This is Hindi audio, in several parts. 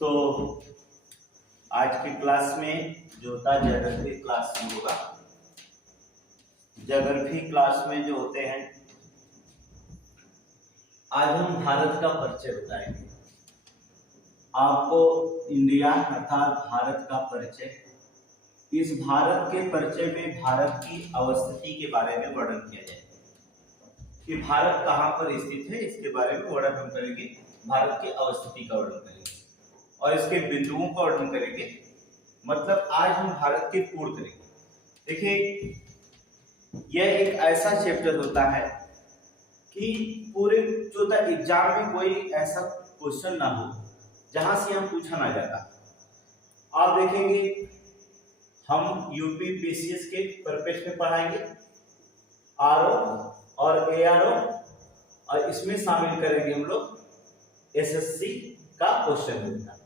तो आज की क्लास में जो होता है ज्योग्राफी क्लास में होगा। ज्योग्राफी क्लास में जो होते हैं आज हम भारत का परिचय बताएंगे आपको। इंडिया अर्थात भारत का परिचय। इस भारत के परिचय में भारत की अवस्थिति के बारे में वर्णन किया जाएगा कि भारत कहाँ पर स्थित है, इसके बारे में वर्णन हम करेंगे। भारत की अवस्थिति का वर्णन करेंगे और इसके बिंदुओं का वर्णन करेंगे। मतलब आज हम भारत के पूर्ण करेंगे। देखिए, यह एक ऐसा चैप्टर होता है कि पूरे जो एग्जाम में कोई ऐसा क्वेश्चन ना हो जहां से हम पूछा ना जाता। आप देखेंगे हम यूपी पीसीएस के परपेक्ष में पढ़ाएंगे आरओ और एआरओ, और इसमें शामिल करेंगे हम लोग एसएससी का क्वेश्चन होता है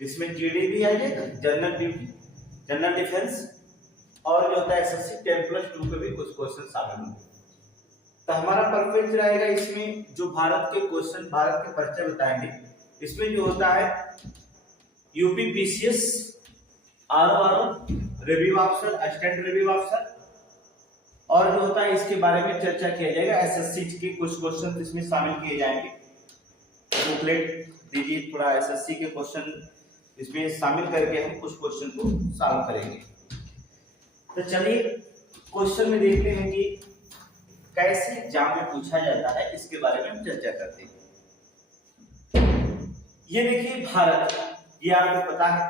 जिसमें जीडी भी आ जाएगा, जनरल ड्यूटी, जनरल डिफेंस, और जो होता है एसएससी 10+2 के भी कुछ क्वेश्चन शामिल होंगे। तो हमारा परफेक्ट रहेगा इसमें जो भारत के क्वेश्चन, भारत के परिचय बताएंगे। इसमें जो होता है UP PCS, RO, review officer, assistant review officer, और जो होता है इसके बारे में चर्चा किया जाएगा। एसएससी के कुछ क्वेश्चन इसमें शामिल किए जाएंगे। बुकलेट दीजिए, थोड़ा एसएससी के क्वेश्चन इसमें शामिल करके हम कुछ क्वेश्चन को सॉल्व करेंगे। तो चलिए क्वेश्चन में देखते हैं कि कैसे एग्जाम में पूछा जाता है, इसके बारे में हम चर्चा करते हैं। ये देखिए भारत, ये आपको पता है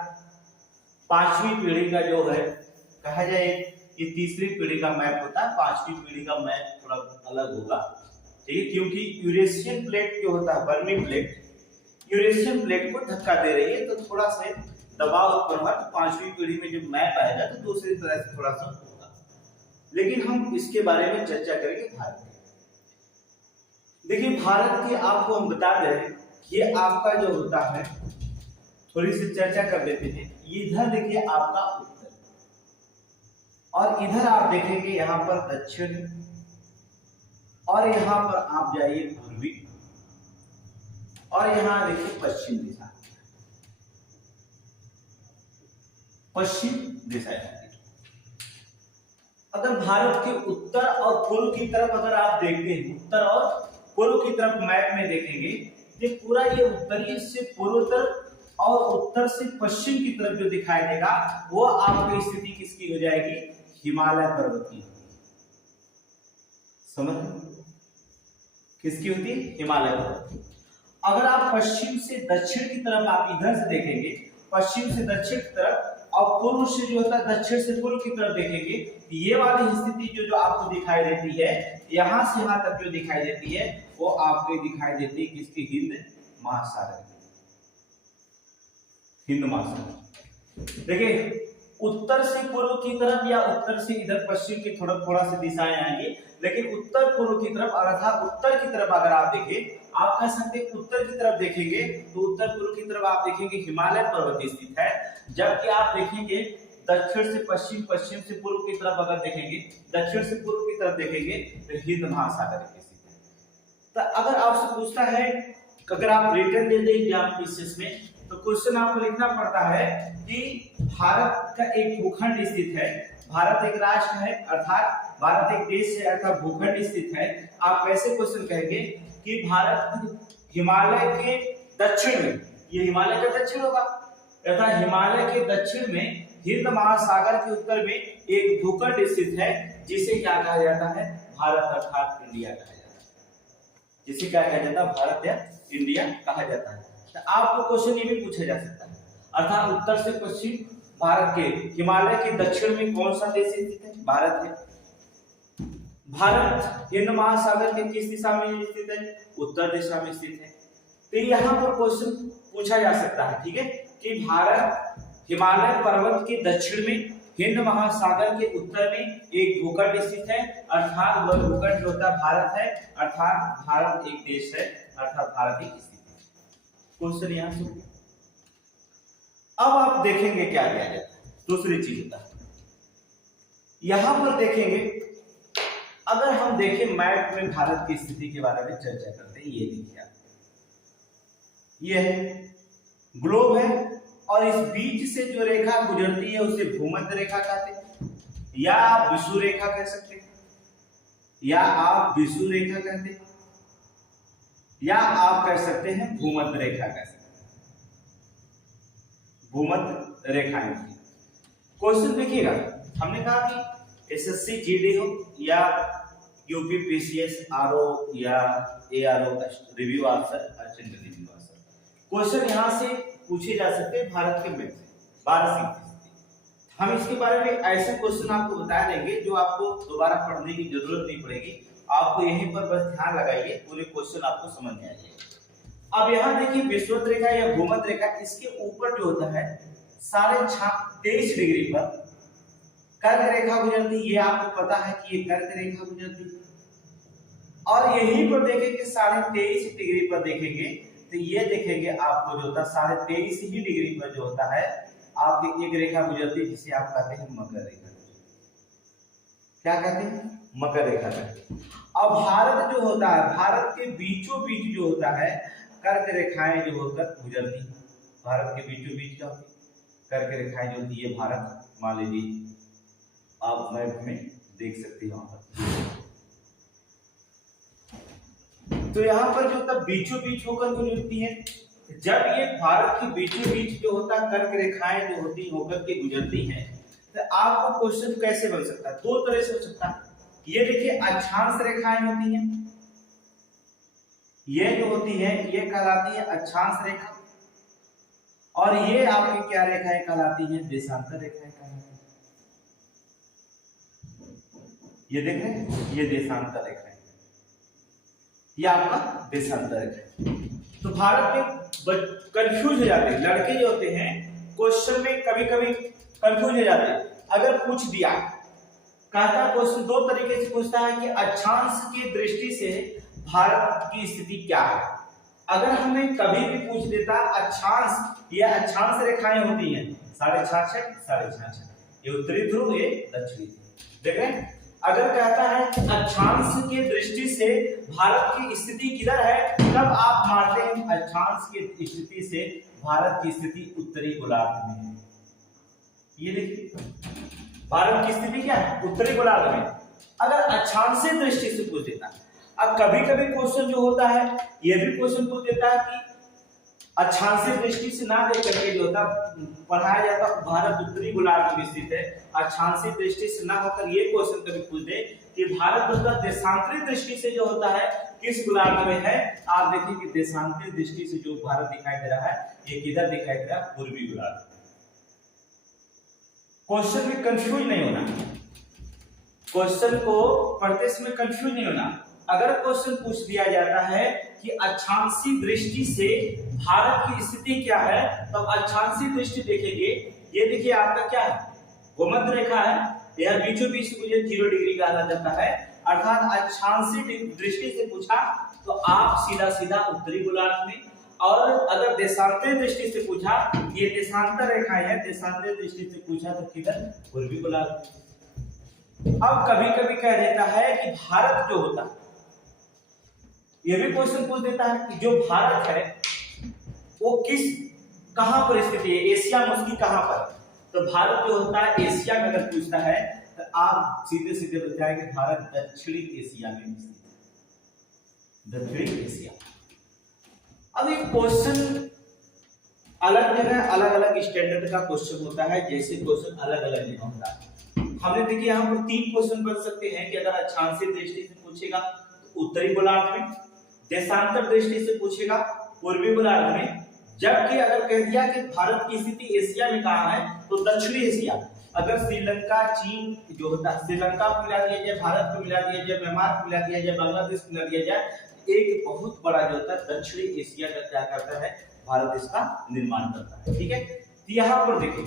पांचवी पीढ़ी का जो है, कहा जाए ये तीसरी पीढ़ी का मैप होता है। पांचवी पीढ़ी का मैप थोड़ा अलग होगा, ठीक है, क्योंकि यूरेशियन प्लेट जो होता है, बर्मी प्लेट, यूरेशियन प्लेट को धक्का दे रही है, तो थोड़ा सा दबाव उत्पन्न हुआ। तो पांचवी पीढ़ी में जो मैप आएगा तो दूसरी तरह से थोड़ा सा होगा, लेकिन हम इसके बारे में चर्चा करेंगे भारत में। देखिए भारत की आपको हम बता दें, ये आपका जो होता है, थोड़ी सी चर्चा कर लेते हैं। इधर देखिए आपका उत्तर, और इधर आप देखेंगे यहाँ पर दक्षिण, और यहाँ पर आप जाइए पूर्वी, और यहाँ देखिए पश्चिम दिशा, पश्चिम दिशा। अगर भारत के उत्तर और पूर्व की तरफ अगर आप देखते हैं, उत्तर और पूर्व की तरफ मैप में देखेंगे, ये पूरा ये उत्तरी से पूर्वोत्तर और उत्तर से पश्चिम की तरफ जो दिखाई देगा, वो आपकी स्थिति किसकी हो जाएगी? हिमालय पर्वत की। समझ किसकी होती है? हिमालय पर्वत। अगर आप पश्चिम से दक्षिण की तरफ आप इधर से देखेंगे, पश्चिम से दक्षिण की तरफ, और पूर्व से जो होता है दक्षिण से पूर्व की तरफ देखेंगे, ये वाली स्थिति जो आपको दिखाई देती है, यहां से यहां तक जो दिखाई देती है, वो आपको दिखाई देती है किसकी? हिंद महासागर। हिंद महासागर। देखिए उत्तर से पूर्व की तरफ या उत्तर से इधर पश्चिम की थोड़ा सी दिशाएं आएंगी, लेकिन उत्तर पूर्व की तरफ अर्थात उत्तर की तरफ अगर आप देखें, आप कह सकते हैं उत्तर की तरफ देखेंगे तो उत्तर पूर्व की तरफ आप देखेंगे हिमालय पर्वत स्थित है, जबकि आप देखेंगे दक्षिण से पश्चिम, पश्चिम से पूर्व की तरफ अगर देखेंगे, दक्षिण से पूर्व की तरफ देखेंगे तो हिंद महासागर स्थित है। तो अगर आपसे पूछता है, अगर आप रिटर्न दे दें एग्जाम पीसीएस में, तो क्वेश्चन आपको लिखना पड़ता है कि भारत का एक भूखंड स्थित है, भारत एक राष्ट्र है, अर्थात भारत एक देश है, अर्थात भूखंड स्थित है। आप कैसे क्वेश्चन कहेंगे कि भारत हिमालय के दक्षिण में, ये हिमालय का दक्षिण होगा, अर्थात हिमालय के दक्षिण में हिंद महासागर के उत्तर में एक भूखंड स्थित है, जिसे क्या कहा जाता है? भारत अर्थात इंडिया कहा जाता है। जिसे क्या कहा जाता है? भारत या इंडिया कहा जाता है। तो आपको क्वेश्चन ये भी पूछा जा सकता है, अर्थात उत्तर से पश्चिम भारत के हिमालय के दक्षिण में कौन सा देश स्थित है? भारत है। भारत हिंद महासागर के किस दिशा में स्थित है? उत्तर दिशा में स्थित है। तो यहाँ पर क्वेश्चन पूछा जा सकता है, ठीक है, कि भारत हिमालय पर्वत के दक्षिण में, हिंद महासागर के उत्तर में एक भूखंड स्थित है, अर्थात वह भूखंड होता भारत है, अर्थात भारत एक देश है, अर्थात भारत एक स्थित है। क्वेश्चन यहाँ से। अब आप देखेंगे क्या किया जाता है, दूसरी चीज होता है, यहां पर देखेंगे, अगर हम देखें मैप में भारत की स्थिति के बारे में चर्चा करते हैं। ये देखिए आप, ये है ग्लोब है, और इस बीच से जो रेखा गुजरती है उसे भूमध्य रेखा कहते हैं, या आप विषुव रेखा कह सकते हैं, या आप विषुव रेखा कहते हैं, या आप कह सकते हैं भूमध्य रेखा कह सकते हैं, भूमध्य रेखाएं। क्वेश्चन देखिएगा, हमने कहा कि एसएससी जीडी हो या यूपी पीसीएस आरओ या ARO review officer, review officer, question यहां से पूछे जा सकते हैं भारत के मैप से 12 सिंह। हम इसके बारे में ऐसे क्वेश्चन आपको बता देंगे जो आपको दोबारा पढ़ने की जरूरत नहीं पड़ेगी, आपको यहीं पर बस ध्यान लगाइए, पूरे क्वेश्चन आपको समझ में आ जाएगा। अब यहाँ देखिए विषुवत रेखा या भूमध्य रेखा, इसके ऊपर जो होता है 23.5 डिग्री पर कर्क रेखा गुजरती है, ये आपको पता है कि ये कर्क रेखा गुजरती है। और यहीं पर देखेंगे 23.5 डिग्री पर देखेंगे तो ये देखेंगे आपको जो होता है 23.5 ही डिग्री पर जो होता है आपकी एक रेखा गुजरती है जिसे आप कहते हैं मकर रेखा। क्या कहते हैं? मकर रेखा कहते हैं। अब भारत जो होता है, भारत के बीचों बीच जो होता है कर्क रेखाएं जो होकर गुजरती है, भारत के बीचों बीच क्या होती है कर्क रेखाएं जो होती है भारत, मान लीजिए आप मैप में देख सकते हैं वहां पर, तो यहाँ पर जो होता बीचों बीच होकर गुजरती है। जब ये भारत के बीचों बीच जो होता कर्क रेखाएं जो होती होकर के गुजरती हैं, तो आपको क्वेश्चन कैसे बन सकता है? दो तरह से हो सकता है। ये देखिए अक्षांश रेखाएं होती हैं, ये जो होती है ये कहलाती है अक्षांश रेखा, और ये आपकी क्या रेखाएं कहलाती हैं? देशांतर रेखाएं कहलाती हैं। ये देख रहे हैं, ये देशांतर रेखा है, ये आपका देशांतर रेखा। तो भारत में कंफ्यूज हो जाते हैं लड़के जो होते हैं, क्वेश्चन में कभी कभी कंफ्यूज हो जाते हैं। अगर पूछ दिया, कहता क्वेश्चन दो तरीके से पूछता है कि अक्षांश की दृष्टि से भारत की स्थिति क्या है। अगर हमें कभी भी पूछ देता अक्षांश, ये अक्षांश रेखाएं होती हैं 66.5, ये उत्तरी ध्रुव, ये दक्षिणी ध्रुव, देख रहे हैं। अगर कहता है अक्षांश की दृष्टि से भारत की स्थिति किधर है, तब आप मानते हैं अक्षांश की स्थिति से भारत की स्थिति उत्तरी गोलार्ध में है। ये देखिए भारत की स्थिति क्या है? उत्तरी गोलार्ध में। अगर अक्षांशीय दृष्टि से पूछ देता, अब कभी कभी क्वेश्चन जो होता है ये भी क्वेश्चन पूछ देता है कि अक्षांशीय दृष्टि से ना देख करके जो होता पढ़ाया जाता भारत उत्तरी गोलार्ध में स्थित है, अक्षांशीय दृष्टि से ना होकर ये क्वेश्चन कभी पूछ दे कि भारत देशांतरित दृष्टि से जो होता है किस गोलार्ध में है। आप देखिए कि देशांतरित दृष्टि से जो भारत दिखाई दे रहा है ये किधर दिखाई दे रहा है? पूर्वी गोलार्ध। क्वेश्चन में कंफ्यूज नहीं होना, क्वेश्चन को पढ़ते समय कंफ्यूज नहीं होना। अगर क्वेश्चन पूछ दिया जाता है कि अक्षांशीय दृष्टि से भारत की स्थिति क्या है, तो अक्षांशीय दृष्टि देखेंगे, ये देखिए आपका क्या है? भूमध्य रेखा है, यह बीचों बीच मुझे 0 डिग्री कहा जाता है, अर्थात अक्षांशीय दृष्टि से पूछा तो आप सीधा सीधा उत्तरी गोलार्ध में। और अगर देशांतरीय दृष्टि से पूछा, ये देशांतर रेखाएं है, देशांतरीय दृष्टि से पूछा तो किधर? पूर्वी गोलार्ध। अब कभी कभी कह देता है कि भारत जो होता, ये भी क्वेश्चन पूछ देता है कि जो भारत है वो कहां पर स्थित है, एशिया में उसकी कहां पर? तो भारत जो होता है एशिया में अगर पूछता है तो आप सीधे सीधे बताएंगे भारत दक्षिणी एशिया में स्थित है, दक्षिणी एशिया। अब एक क्वेश्चन अलग जगह अलग अलग स्टैंडर्ड का क्वेश्चन होता है, जैसे क्वेश्चन अलग अलग जगह होता है। हमने देखिए यहाँ पर 3 क्वेश्चन बन सकते हैं कि अगर अक्षांशीय दृष्टि से पूछेगा तो उत्तरी गोलार्ध में, देशांतर दृष्टि से पूछेगा पूर्वी गोलार्ध में, जबकि अगर कह दिया कि भारत की स्थिति एशिया में कहां है तो दक्षिणी एशिया। अगर श्रीलंका, चीन जो होता है, श्रीलंका को मिला दिया जाए, भारत को मिला दिया जाए, म्यांमार को मिला दिया जाए, बांग्लादेश को मिला दिया जाए, एक बहुत बड़ा जो होता है दक्षिणी एशिया का क्या करता है? भारत इसका निर्माण करता है। ठीक है, तो यहाँ पर देखिए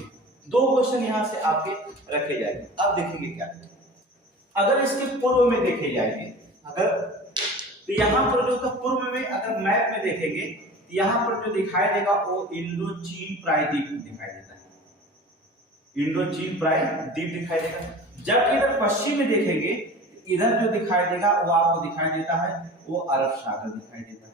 2 क्वेश्चन यहाँ से आपके रखे जाएंगे। अब देखेंगे क्या, अगर इसके पूर्व में देखे जाएंगे, अगर तो यहाँ पर जो पूर्व में अगर मैप में देखेंगे तो यहाँ पर जो दिखाई देगा वो इंडो चीन प्रायद्वीप दिखाई देता है, इंडो चीन प्रायद्वीप दिखाई देगा। जबकि इधर पश्चिम में देखेंगे, इधर जो दिखाई देगा वो आपको दिखाई देता है वो अरब सागर दिखाई देता है।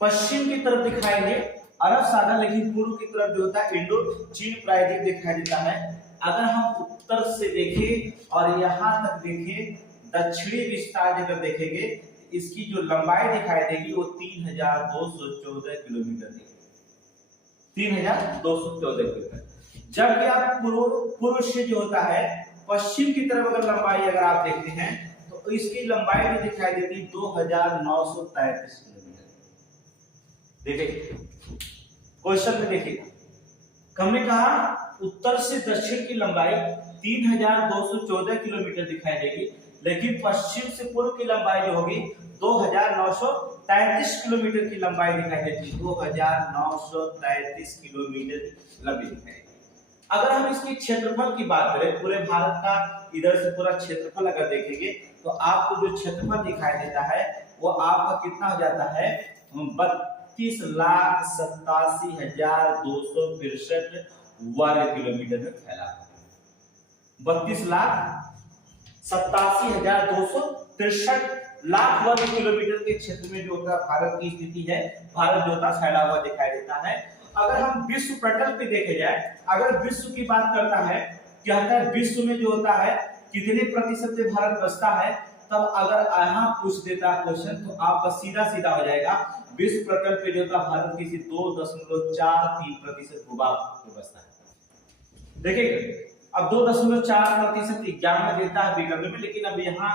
पश्चिम की तरफ दिखाएंगे अरब सागर, लेकिन पूर्व की तरफ जो होता है इंडो चीन प्रायद्वीप दिखाई देता है। अगर हम उत्तर से देखें और यहाँ तक देखें, दक्षिणी विस्तार अगर देखेंगे, इसकी जो लंबाई दिखाई देगी वो 3214 किलोमीटर देगी, 3214 किलोमीटर। जबकि आप पूर्व से जो होता है पश्चिम की तरफ अगर लंबाई अगर आप देखते हैं तो इसकी लंबाई भी दिखाई देती 2933 किलोमीटर। देखिए क्वेश्चन में देखिए, हमने कहा उत्तर से दक्षिण की लंबाई 3214 किलोमीटर दिखाई देगी, लेकिन पश्चिम से पूर्व की लंबाई जो होगी 2933 किलोमीटर की लंबाई दिखाई देती है, 2933 किलोमीटर लंबी दिखाई देती। अगर हम इसकी क्षेत्रफल की बात करें, पूरे भारत का इधर से पूरा क्षेत्रफल अगर देखेंगे तो आपको जो क्षेत्रफल दिखाई देता है वो आपका कितना हो जाता है, 32,87,263 वर्ग किलोमीटर में फैला है। 32,87,263 लाख वर्ग किलोमीटर के क्षेत्र में जो होता है भारत की स्थिति है, भारत जो होता फैला हुआ दिखाई देता है। अगर हम विश्व पटल पे देखे जाए, अगर विश्व की बात करता है क्या होता है विश्व में जो होता है कितने प्रतिशत से भारत बचता है, तब अगर यहाँ पूछ देता क्वेश्चन तो आपका सीधा सीधा हो जाएगा, विश्व पटल पे जो होता भारत किसी 2.43% भूभाग में बचता है। देखिए अब 2.4% एग्जाम में देता है विकल्प में, लेकिन अब यहाँ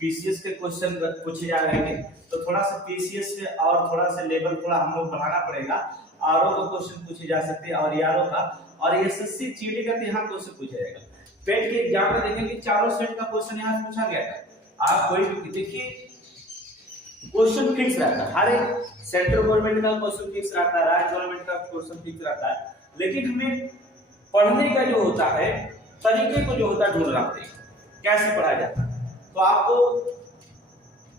पीसीएस के क्वेश्चन पूछे जा रहे हैं तो थोड़ा सा पीसीएस से और थोड़ा सा लेवल थोड़ा हम लोग बढ़ाना पड़ेगा। आरओ का क्वेश्चन पूछे जा सकते हैं और यारो का, और एसएससी जीडी का यहाँ क्वेश्चन पूछा जाएगा। पेट के एग्जाम में देखेंगे चारों सेट का क्वेश्चन यहाँ पूछा गया था। आप कोई भी देखिए क्वेश्चन फिक्स रहता है, हर एक सेंट्रल गवर्नमेंट का क्वेश्चन फिक्स रहता है, राज्य गवर्नमेंट का क्वेश्चन फिक्स रहता है, लेकिन हमें पढ़ने का जो होता है तरीके को जो होता है ढूंढना पड़ेगा कैसे पढ़ाया जाता है। तो आपको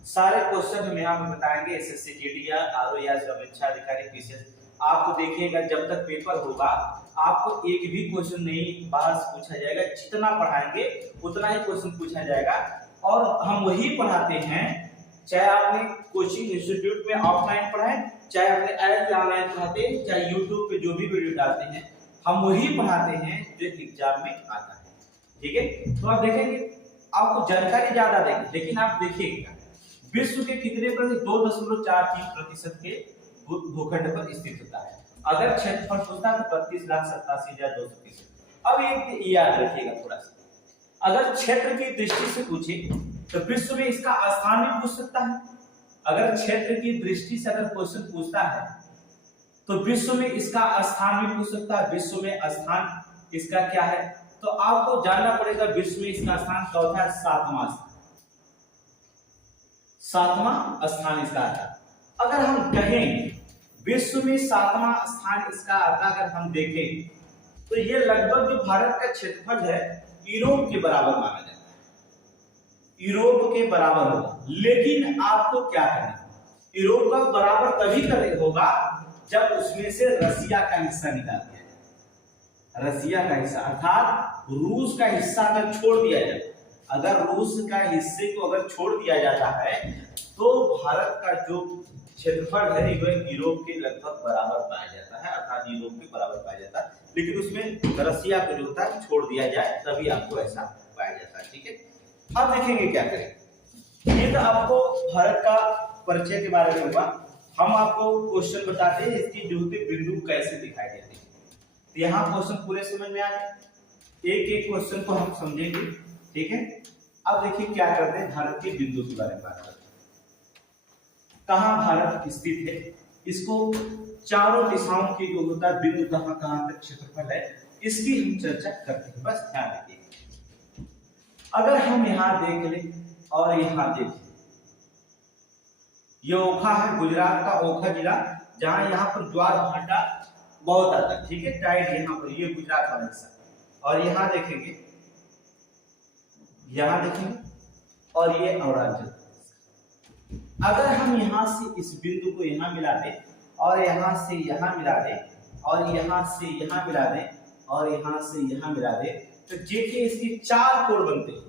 सारे क्वेश्चन हम यहाँ पे बताएंगे, एसएससी जीडी या आरओ या समीक्षा अधिकारी पीसीएस। आपको देखिएगा जब तक पेपर होगा आपको एक भी क्वेश्चन नहीं बाहर से पूछा जाएगा, जितना पढ़ाएंगे उतना ही क्वेश्चन पूछा जाएगा। और हम वही पढ़ाते हैं, चाहे आपने कोचिंग इंस्टीट्यूट में ऑफलाइन पढ़ाए, चाहे आपने ऐप ऑनलाइन पढ़ाते हैं, चाहे यूट्यूब पे जो भी वीडियो डालते हैं, हम वही पढ़ाते हैं जो एग्जाम में आता है। ठीक है, तो आप देखेंगे आपको जानकारी ज्यादा देंगे, लेकिन आप देखिएगा विश्व के कितने प्रतिशत 2.43% के भूखंड पर स्थित होता है। अगर क्षेत्रफल पूछता है तो 32,87,230। अब एक याद रखिएगा थोड़ा सा, अगर क्षेत्र की दृष्टि से पूछे तो विश्व में इसका स्थान भी पूछ सकता है। अगर क्षेत्र की दृष्टि से अगर क्वेश्चन पूछता है तो विश्व में इसका स्थान भी पूछ सकता है। विश्व में स्थान इसका क्या है, तो आपको जानना पड़ेगा विश्व में इसका स्थान चौथा है, 7वां स्थान इसका आता है। अगर हम कहें विश्व में 7वां स्थान इसका आता, अगर हम देखें तो ये लगभग जो भारत का क्षेत्रफल है यूरोप के बराबर माना जाता है, यूरोप के बराबर होगा। लेकिन आपको क्या करना, यूरोप का बराबर तभी होगा जब उसमें से रसिया का हिस्सा निकाल दिया जाए। रसिया का हिस्सा अर्थात रूस का हिस्सा अगर छोड़ दिया जाए, अगर रूस का हिस्से को अगर छोड़ दिया जाता है तो भारत का जो क्षेत्रफल है वह यूरोप के लगभग बराबर पाया जाता है, अर्थात यूरोप के बराबर पाया जाता है। लेकिन उसमें रसिया को जो होता है छोड़ दिया जाए तभी आपको ऐसा पाया जाता है। ठीक है, अब देखेंगे क्या करें। ये तो आपको भारत का परिचय के बारे में हुआ। हम आपको क्वेश्चन बताते हैं इसकी ज्योति बिंदु कैसे दिखाई देते हैं। तो यहाँ क्वेश्चन पूरे समझ में आ गए, एक एक क्वेश्चन को हम समझेंगे। ठीक है, अब देखिए क्या करते हैं, भारत के बिंदु के बारे में बात करते हैं। कहाँ भारत स्थित है, इसको चारों दिशाओं की जो होता है बिंदु कहाँ कहाँ तक क्षेत्रफल है, इसकी हम चर्चा करते हैं। बस ध्यान रखिए, अगर हम यहाँ देख लें और यहाँ देख लें, ये ओखा है, गुजरात का ओखा जिला, जहाँ यहाँ पर ज्वार भाटा बहुत आता है। ठीक है, टाइट यहाँ पर, ये गुजरात वाला हिस्सा। और यहाँ देखेंगे, यहाँ देखेंगे और ये अरुणाचल। अगर हम यहाँ से इस बिंदु को यहाँ मिला दें और यहाँ से यहाँ मिला दें और यहाँ से यहाँ मिला दें और यहाँ से यहाँ मिला दें, तो देखिए इसके 4 कोण बनते हैं।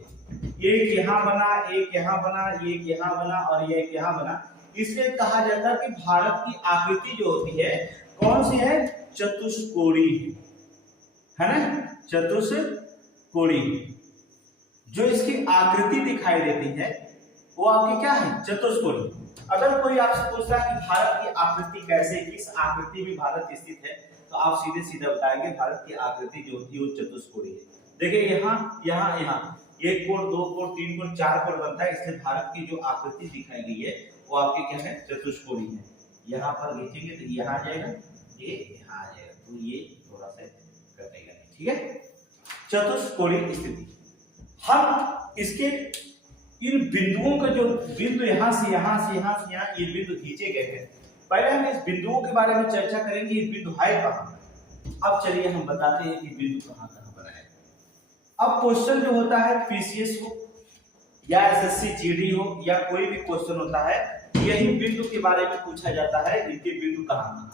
एक यहाँ बना, एक यहाँ बना, एक यहाँ बना और एक यहाँ बना। इसलिए कहा जाता है कि भारत की आकृति जो होती है कौन सी है? चतुष्कोणी है ना, चतुष्कोणी। जो इसकी आकृति दिखाई देती है वो आपकी क्या है? चतुष्कोणी। अगर कोई आपसे पूछता है कि भारत की आकृति कैसे, किस आकृति में भारत स्थित है, तो आप सीधे सीधे बताएंगे भारत की आकृति जो होती है वो चतुष्कोणी है। देखिए यहाँ यहाँ यहाँ एक कोण, दो कोण, तीन कोण, चार कोण बनता है, इसलिए भारत की जो आकृति दिखाई गई है वो आपकी क्या है? चतुष्कोणी है। यहाँ पर देखेंगे तो यहाँ आ जाएगा, ये यहाँ आ जाएगा, तो ये थोड़ा सा कटेगा, ठीक है। चतुष्कोणी स्थिति। हम इसके इन बिंदुओं का जो बिंदु यहाँ से यहाँ से यहाँ से यहाँ ये बिंदु खींचे गए हैं, पहले हम इस बिंदुओं के बारे में चर्चा करेंगे। ये बिंदु है कहाँ? अब चलिए हम बताते हैं कि बिंदु कहाँ कहाँ पर है। अब क्वेश्चन जो होता है पीसीएस हो या एसएससी जीडी हो या कोई भी क्वेश्चन होता है, यही बिंदु के बारे में पूछा जाता है, इनके बिंदु कहाँ।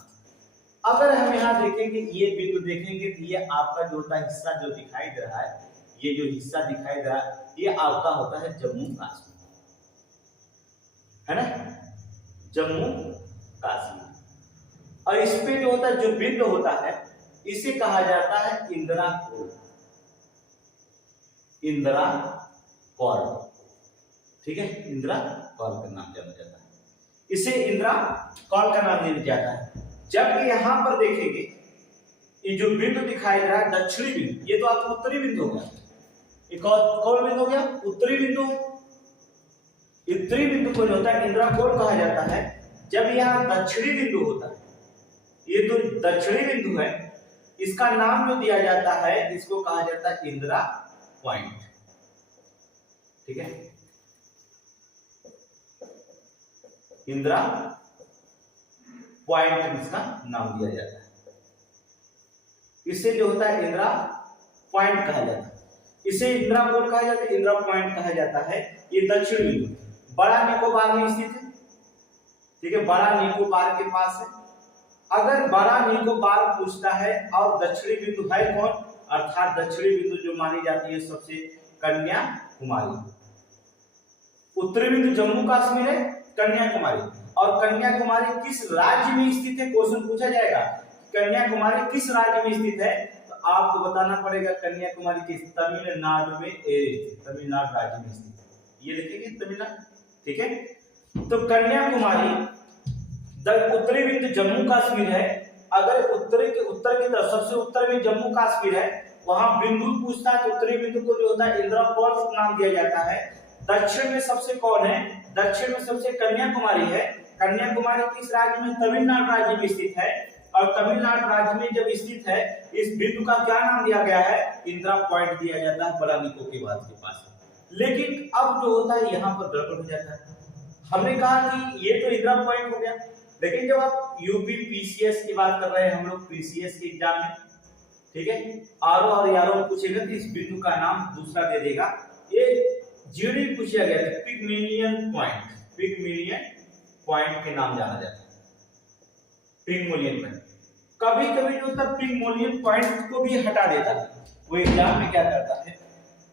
अगर हम यहाँ देखेंगे, ये बिंदु देखेंगे तो ये आपका जो होता है हिस्सा जो दिखाई दे रहा है, ये जो हिस्सा दिखाई दे रहा है ये आपका होता है जम्मू कश्मीर, है ना, जम्मू कश्मीर। और इस पे जो होता है, जो बिंदु होता है, इसे कहा जाता है इंदिरा कौल, इंदिरा कौल, ठीक है, इंदिरा कौल का नाम जाना जाता है, इसे इंदिरा कौल का नाम दिया जाता है। जब यहाँ पर देखेंगे ये जो बिंदु दिखाई दे रहा है दक्षिणी बिंदु, ये तो आपका उत्तरी बिंदु हो गया, एक और कौन बिंदु हो गया? उत्तरी बिंदु। उत्तरी बिंदु को जो होता है इंदिरा कौल कहा जाता है। जब यहाँ दक्षिणी बिंदु होता है, ये जो दक्षिणी बिंदु है इसका नाम जो दिया जाता है, इसको कहा जाता है इंदिरा पॉइंट, ठीक है, इंदिरा पॉइंट इसका नाम दिया जाता है। इसे जो होता है इंदिरा पॉइंट कहा जाता है, इसे इंदिरा कौल कहा जाता है, इंदिरा पॉइंट कहा जाता है। ये दक्षिण बिंदु बड़ा निकोबार में स्थित है, ठीक है, बड़ा निकोबार के पास है। अगर बड़ा निकोबार पूछता है और दक्षिणी बिंदु है कौन, अर्थात दक्षिणी बिंदु जो मानी जाती है सबसे कन्याकुमारी, उत्तरी बिंदु जम्मू कश्मीर है, कन्याकुमारी। और कन्याकुमारी किस राज्य में स्थित है, क्वेश्चन पूछा जाएगा, कन्याकुमारी किस राज्य में स्थित है, तो आपको बताना पड़ेगा कन्याकुमारी किस, तमिलनाडु में, तमिलनाडु राज्य में स्थित है, ये लिखेंगे तमिलनाडु, ठीक है। तो कन्याकुमारी उत्तरी बिंदु जम्मू कश्मीर है। अगर उत्तर की तरफ सबसे उत्तर में जम्मू कश्मीर है, वहां बिंदु पूछता है तो उत्तरी बिंदु को जो होता है इंदिरा कौल नाम दिया जाता है। दक्षिण में सबसे कौन है, दक्षिण में सबसे कन्याकुमारी है। कन्याकुमारी किस राज्य में, तमिलनाडु राज्य में स्थित है। और तमिलनाडु राज्य में जब स्थित है, इस बिंदु का क्या नाम दिया गया है, इंदिरा पॉइंट दिया जाता है, बड़ा निकोबार के पास। लेकिन अब जो होता है यहाँ पर गड़बड़ हो जाता है। हमने कहा कि ये तो इंदिरा पॉइंट हो गया, लेकिन जब आप यूपी पीसीएस की बात कर रहे हैं हम लोग, पीसीएस के एग्जाम में, ठीक है, आरओ और यारो पूछेगा तो इस बिंदु का नाम दूसरा दे देगा। ये जीडी पूछा गया था, पिगमेलियन पॉइंट, पिगमेलियन पॉइंट के नाम जाना जाता है, पिगमेलियन पॉइंट। कभी कभी जो होता है पिगमेलियन पॉइंट को भी हटा देता है, वो एग्जाम में क्या करता है,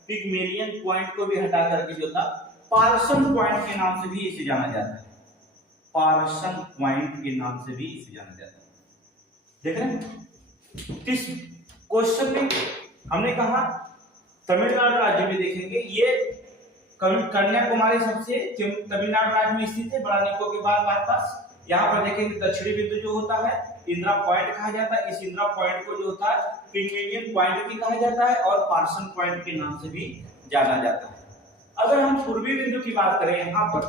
पिगमेलियन पॉइंट को भी हटा करके जो था पार्सन पॉइंट के नाम से भी इसे जाना जाता है, पार्सन पॉइंट के नाम से भी इसे जाना जाता है। देख रहे हैं, इस क्वेश्चन में हमने कहा तमिलनाडु राज्य में देखेंगे, ये कन्याकुमारी सबसे तमिलनाडु राज्य में स्थित है, बड़ा निकोबार के पास। यहाँ पर देखेंगे दक्षिणी बिंदु जो होता है इंदिरा पॉइंट कहा जाता है। इस इंदिरा पॉइंट को जो होता है पिगमेलियन पॉइंट भी कहा जाता है और पार्सन पॉइंट के नाम से भी जाना जाता है। अगर हम पूर्वी बिंदु की बात करें, यहाँ पर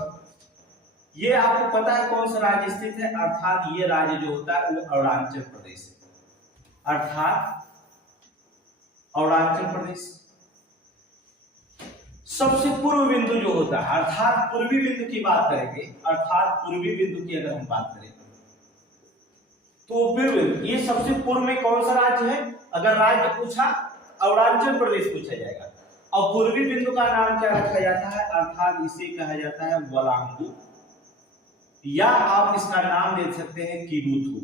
ये आपको पता है कौन सा राज्य स्थित है, अर्थात ये राज्य जो होता है वो अरुणाचल प्रदेश है, अर्थात अरुणाचल प्रदेश। सबसे पूर्व बिंदु जो होता है, अर्थात पूर्वी बिंदु की बात करेंगे, अर्थात पूर्वी बिंदु की अगर हम बात करें तो फिर ये सबसे पूर्व में कौन सा राज्य है, अगर राज्य पूछा अरुणाचल प्रदेश पूछा जाएगा। और पूर्वी बिंदु का नाम क्या रखा जाता है, अर्थात इसे कहा जाता है वलांगू, या आप इसका नाम दे सकते हैं किबुथु।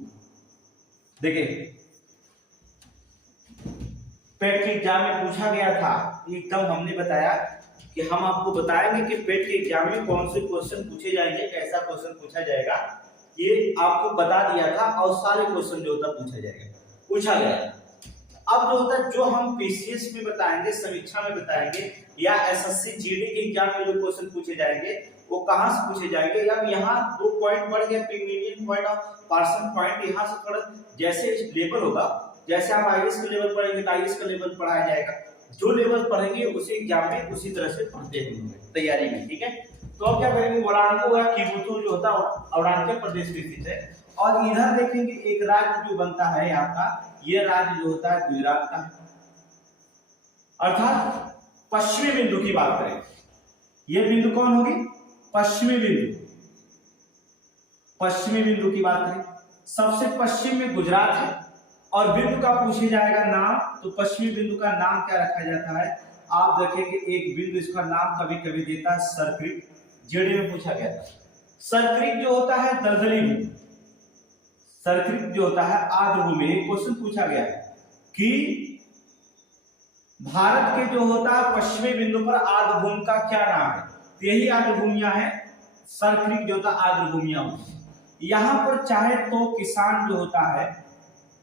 देखिए पेट के एग्जाम में पूछा गया था, एकदम हमने बताया कि हम आपको बताएंगे कि पेट के एग्जाम में कौन से क्वेश्चन पूछे जाएंगे, कैसा क्वेश्चन पूछा जाएगा, ये आपको बता दिया था और सारे क्वेश्चन जो होता पूछा गया। अब जो होता है, जो हम पीसीएस में बताएंगे, समीक्षा में बताएंगे, या एसएससी जीडी के एग्जाम में जो क्वेश्चन पूछे जाएंगे वो कहां से पूछे जाएंगे। या यहाँ 2 पॉइंट बढ़ गया, मीडियन पॉइंट और पार्सल पॉइंट, यहाँ से थोड़ा जैसे लेवल होगा, जैसे आप आईएएस का लेवल पढ़ेंगे तो आईएएस का लेवल पढ़ाया जाएगा, जो लेवल पढ़ेंगे उसी एग्जाम में उसी तरह से पढ़ते होंगे तैयारी में, ठीक है। तो अब क्या करेंगे, वराणको या किबुतु जो होता है अरुणाचल प्रदेश में स्थित है, और इधर देखेंगे एक राज्य जो बनता है आपका, ये राज्य जो होता है गुजरात का, अर्थात पश्चिमी बिंदु की बात करें, ये बिंदु कौन होगी, पश्चिमी बिंदु। पश्चिमी बिंदु की बात करें, सबसे पश्चिम में गुजरात है, और बिंदु का पूछे जाएगा नाम, तो पश्चिमी बिंदु का नाम क्या रखा जाता है, आप देखेंगे एक बिंदु, इसका नाम कभी कभी देता है सर्क्रिक, जेडी में पूछा गया था। सर्क्रिक जो होता है दलदली भूमि, सर्क्रिक जो होता है आर्द्र भूमि। एक क्वेश्चन पूछा गया है कि भारत के जो होता है पश्चिमी बिंदु पर आर्द्र भूमि का क्या नाम है, तो यही आर्द्र भूमियां है, सर्क्रिक जो होता है आर्द्र भूमियां होती है। यहाँ पर चाहे तो किसान जो होता है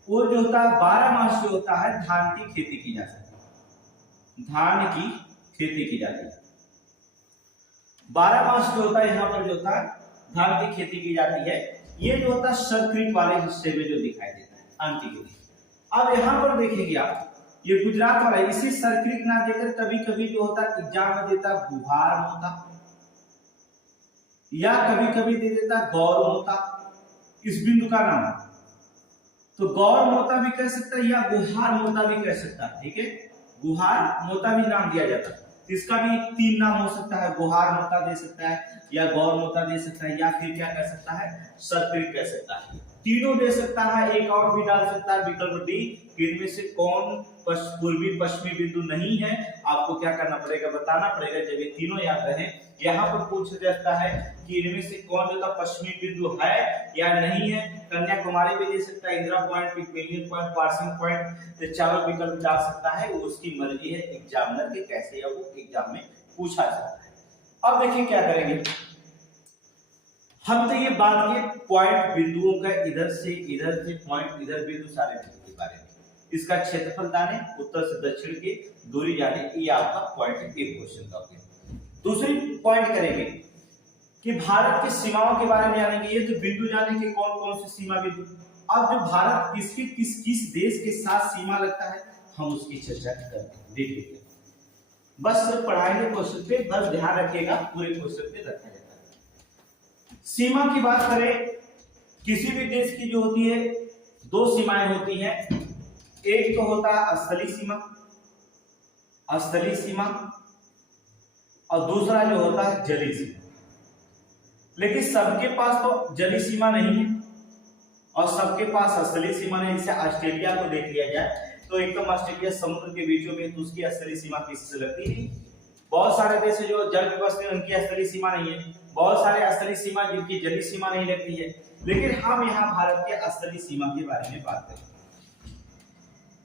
वो जो होता है 12 मास जो होता है धान की खेती की जा सकती है, धान की खेती की जाती है, 12 मास जो होता है यहाँ पर जो होता है धान की खेती की जाती है। ये जो होता है सर्क्रिक वाले हिस्से में जो दिखाई देता है अंतिम। अब यहाँ पर देखेंगे आप, ये गुजरात वाला, इसी सर्क्रिक ना देकर कभी कभी जो होता है एग्जाम में देता गुहार मोता, या कभी कभी दे देता गौर मोता, इस बिंदु का नाम, तो गौर मोता भी कह सकता है या गुहार मोता भी कह सकता है, ठीक है, गुहार मोता भी नाम दिया जाता है। इसका भी 3 नाम हो सकता है, गुहार मोता दे सकता है, या गौर मोता दे सकता है, या फिर क्या कह सकता है, सर्क्रिक कह सकता है, तीनों दे सकता है। एक और भी डाल सकता है विकल्प डी, इनमें से कौन पूर्वी पश्चिमी बिंदु नहीं है, आपको क्या करना पड़ेगा, बताना पड़ेगा। जब ये तीनों याद रहे, यहाँ पर पूछा जाता है कि इनमें से कौन जो पश्चिमी बिंदु है या नहीं है, कन्याकुमारी भी दे सकता है, Indira point, picnic point, parsing point, तो चारों विकल्प डाल सकता है, वो उसकी मर्जी है एग्जामिनर के, कैसे या वो एग्जाम में पूछा जाता है। अब देखिए क्या करेंगे हम, तो ये बात के पॉइंट बिंदुओं का, इधर से पॉइंट, इधर बिंदु, सारे बिंदु के बारे में, इसका क्षेत्रफल जाने, उत्तर से दक्षिण की दूरी जाने, ये आपका पॉइंट है, एक क्वेश्चन का। दूसरी पॉइंट करेंगे कि भारत की सीमाओं के बारे में जानेंगे, ये तो बिंदु जानेंगे कौन कौन से सीमा बिंदु। अब जो भारत किस देश के साथ सीमा लगता है, हम उसकी चर्चा करते हैं, देखिए बस सिर्फ पढ़ाएंगे क्वेश्चन पे, बस ध्यान रखिएगा, पूरे क्वेश्चन पे रखा जाता है। सीमा की बात करें, किसी भी देश की जो होती है 2 सीमाएं होती हैं, एक तो होता है स्थलीय सीमा, और दूसरा जो होता है जलीय सीमा। लेकिन सबके पास तो जलीय सीमा नहीं है और सबके पास स्थलीय सीमा नहीं। जैसे ऑस्ट्रेलिया को देख लिया जाए तो एकदम ऑस्ट्रेलिया समुद्र के बीचों में, तो उसकी स्थलीय सीमा किसी से लगती नहीं। बहुत सारे देश जो जल में बसते हैं उनकी स्थलीय सीमा नहीं है, बहुत सारे स्थलीय सीमा जिनकी जलीय सीमा नहीं लगती है। लेकिन हम यहाँ भारत के स्थलीय सीमा के बारे में बात करें,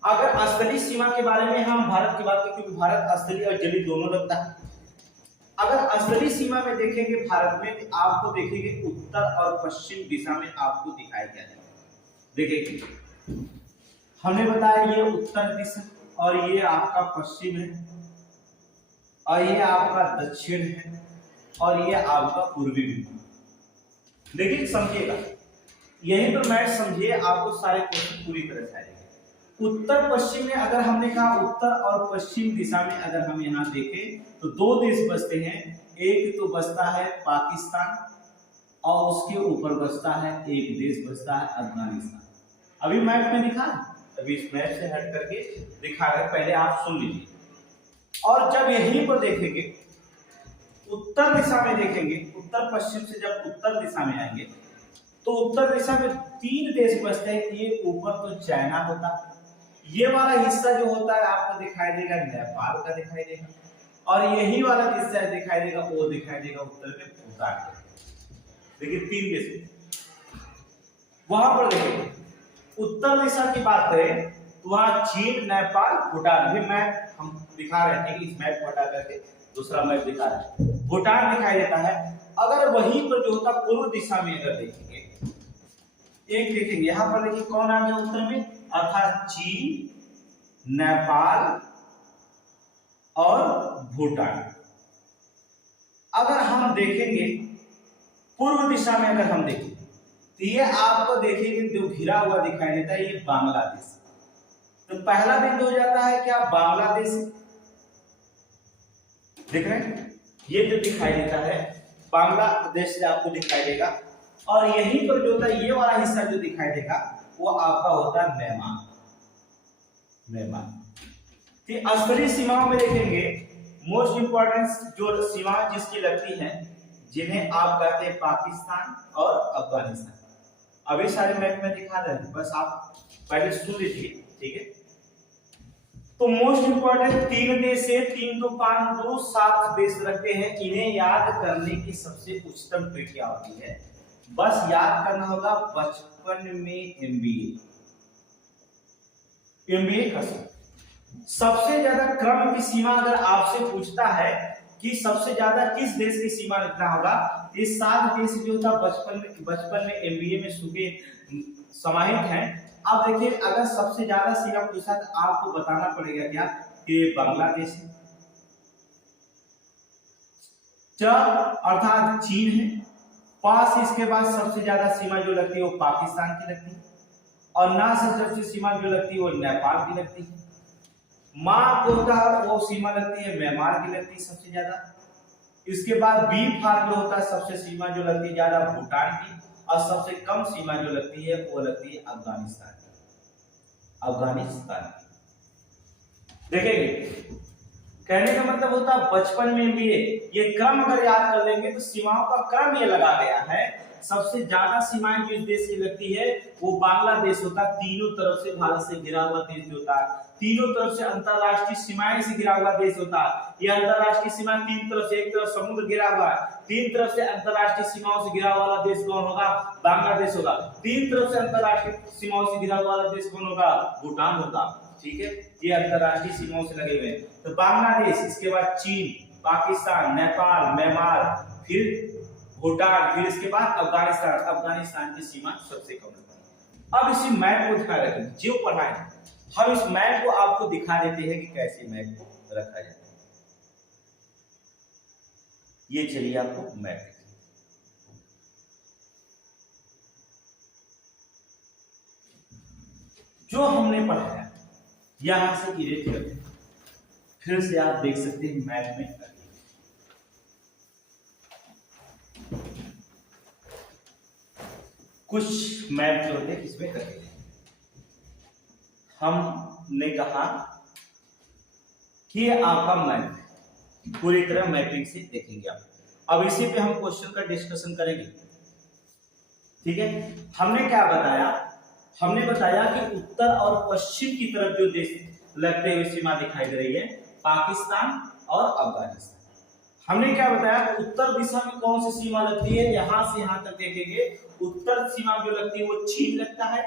अगर स्थलीय सीमा के बारे में हम भारत की बात करें, क्योंकि भारत स्थलीय और जलीय दोनों लगता है। अगर स्थलीय सीमा में देखेंगे भारत में, तो आपको देखेंगे उत्तर और पश्चिम दिशा में आपको दिखाई क्या देगा। देखिए हमने बताया ये उत्तर दिशा, और ये आपका पश्चिम है, और ये आपका दक्षिण है, और ये आपका पूर्वी बिंदु। देखिए समझिएगा, यही पर मैच समझिए, आपको सारे क्वेश्चन पूरी तरह से आएंगे। उत्तर पश्चिम में अगर हमने कहा, उत्तर और पश्चिम दिशा में अगर हम यहाँ देखें तो 2 देश बसते हैं। एक तो बसता है पाकिस्तान, और उसके ऊपर बसता है एक देश बसता है अफगानिस्तान। अभी मैप में दिखा, अभी इस मैप से हट करके दिखा रहे, पहले आप सुन लीजिए। और जब यहीं पर देखेंगे उत्तर दिशा में देखेंगे, उत्तर पश्चिम से जब उत्तर दिशा में आएंगे तो उत्तर दिशा में 3 देश बसते हैं। ये ऊपर तो चाइना होता है, ये वाला हिस्सा जो होता है आपको दिखाई देगा नेपाल का दिखाई देगा, और यही वाला हिस्सा दिखाई देगा, वो दिखाई देगा उत्तर में भूटान। देखिए 3 देश वहां पर देखेंगे। उत्तर दिशा की बात करें तो वहां चीन, नेपाल, भूटान। भी मैप हम दिखा रहे थे कि इस मैप को हटा करके दूसरा मैप दिखा रहे हैं, भूटान दिखाई देता है। अगर वहीं पर जो होता पूर्व दिशा में अगर देखेंगे एक देखेंगे यहाँ पर, देखिए कौन आ गया उत्तर में, अर्थात चीन, नेपाल और भूटान। अगर हम देखेंगे पूर्व दिशा में, अगर हम देखें तो ये आपको देखेंगे जो घिरा हुआ दिखाई देता है, ये बांग्लादेश। तो पहला बिंदु हो जाता है क्या, बांग्लादेश। देख रहे हैं, ये जो दिखाई देता है बांग्लादेश से आपको दिखाई देगा, और यहीं पर जो होता है ये वाला हिस्सा जो दिखाई देगा वो आपका होता है म्यांमार। असली सीमाओं में देखेंगे, मोस्ट इंपॉर्टेंट जो सीमा जिसकी लगती है, जिन्हें आप कहते हैं पाकिस्तान और अफगानिस्तान। अभी सारे मैप में दिखा रहे हैं, बस आप पहले सुन लीजिए, ठीक है। तो मोस्ट इंपॉर्टेंट 3 देश है, 3 तो 5 2 7 देश रखते हैं। इन्हें याद करने की सबसे उच्चतम ट्रिक क्या होती है, बस याद करना होगा बचपन में एमबीए का सबसे ज्यादा क्रम की सीमा अगर आपसे पूछता है कि सबसे ज्यादा किस देश की सीमा लिखना होगा, ये 7 देश जो था बचपन में एमबीए में सूखे समाहित हैं। अब देखिए अगर सबसे ज्यादा सीमा पूछा तो आपको बताना पड़ेगा क्या कि बांग्लादेश है, अर्थात चीन है पास। इसके बाद सबसे ज्यादा सीमा जो लगती है वो पाकिस्तान की लगती है, और ना सबसे सीमा जो लगती है वो नेपाल की लगती है। मां को होता है वो सीमा लगती है म्यांमार की लगती है सबसे ज्यादा। इसके बाद बी फार जो होता है सबसे सीमा जो लगती है ज्यादा भूटान की, और सबसे कम सीमा जो लगती है वो लगती है अफगानिस्तान देखेंगे, कहने का मतलब होता है बचपन में भी ये क्रम अगर याद कर लेंगे तो सीमाओं का क्रम ये लगा गया है। सबसे ज्यादा सीमाएं जिस देश की लगती है वो बांग्लादेश होता है, तीनों तरफ से भारत से घिरा हुआ देश होता है, तीनों तरफ से अंतरराष्ट्रीय सीमाएं से घिरा हुआ देश होता है। ये अंतरराष्ट्रीय सीमा तीन तरफ से, एक तरफ समुद्र घिरा हुआ है, तीन तरफ से अंतरराष्ट्रीय सीमाओं से घिरा वाला देश कौन होगा, बांग्लादेश होगा। तीन तरफ से अंतरराष्ट्रीय सीमाओं से घिरा वाला देश कौन होगा, भूटान होगा। ठीक है, ये अंतरराष्ट्रीय सीमाओं से लगे हुए हैं। तो बांग्लादेश, इसके बाद चीन, पाकिस्तान, नेपाल, म्यांमार, फिर भूटान, फिर इसके बाद अफगानिस्तान की सीमा सबसे कम है। अब इसी मैप को ध्यान रखें, जो पढ़ाए हम इस मैप को आपको दिखा देते हैं कि कैसे मैप को रखा जाता है। ये चलिए आपको मैप, जो हमने पढ़ाया यहां से इरेज करते हैं, फिर से आप देख सकते हैं मैप में कुछ मैप जो होते हैं इसमें करते हैं। हमने कहा कि ये आपका मैप है, पूरी तरह मैपिंग से देखेंगे आप। अब इसी पे हम क्वेश्चन का डिस्कशन करेंगे। ठीक है, हमने क्या बताया, हमने बताया कि उत्तर और पश्चिम की तरफ जो देश लगते हुए सीमा दिखाई दे रही है, पाकिस्तान और अफगानिस्तान। हमने क्या बताया, उत्तर दिशा में कौन सी सीमा लगती है, यहां से यहां तक देखेंगे उत्तर सीमा जो लगती है वो चीन लगता है,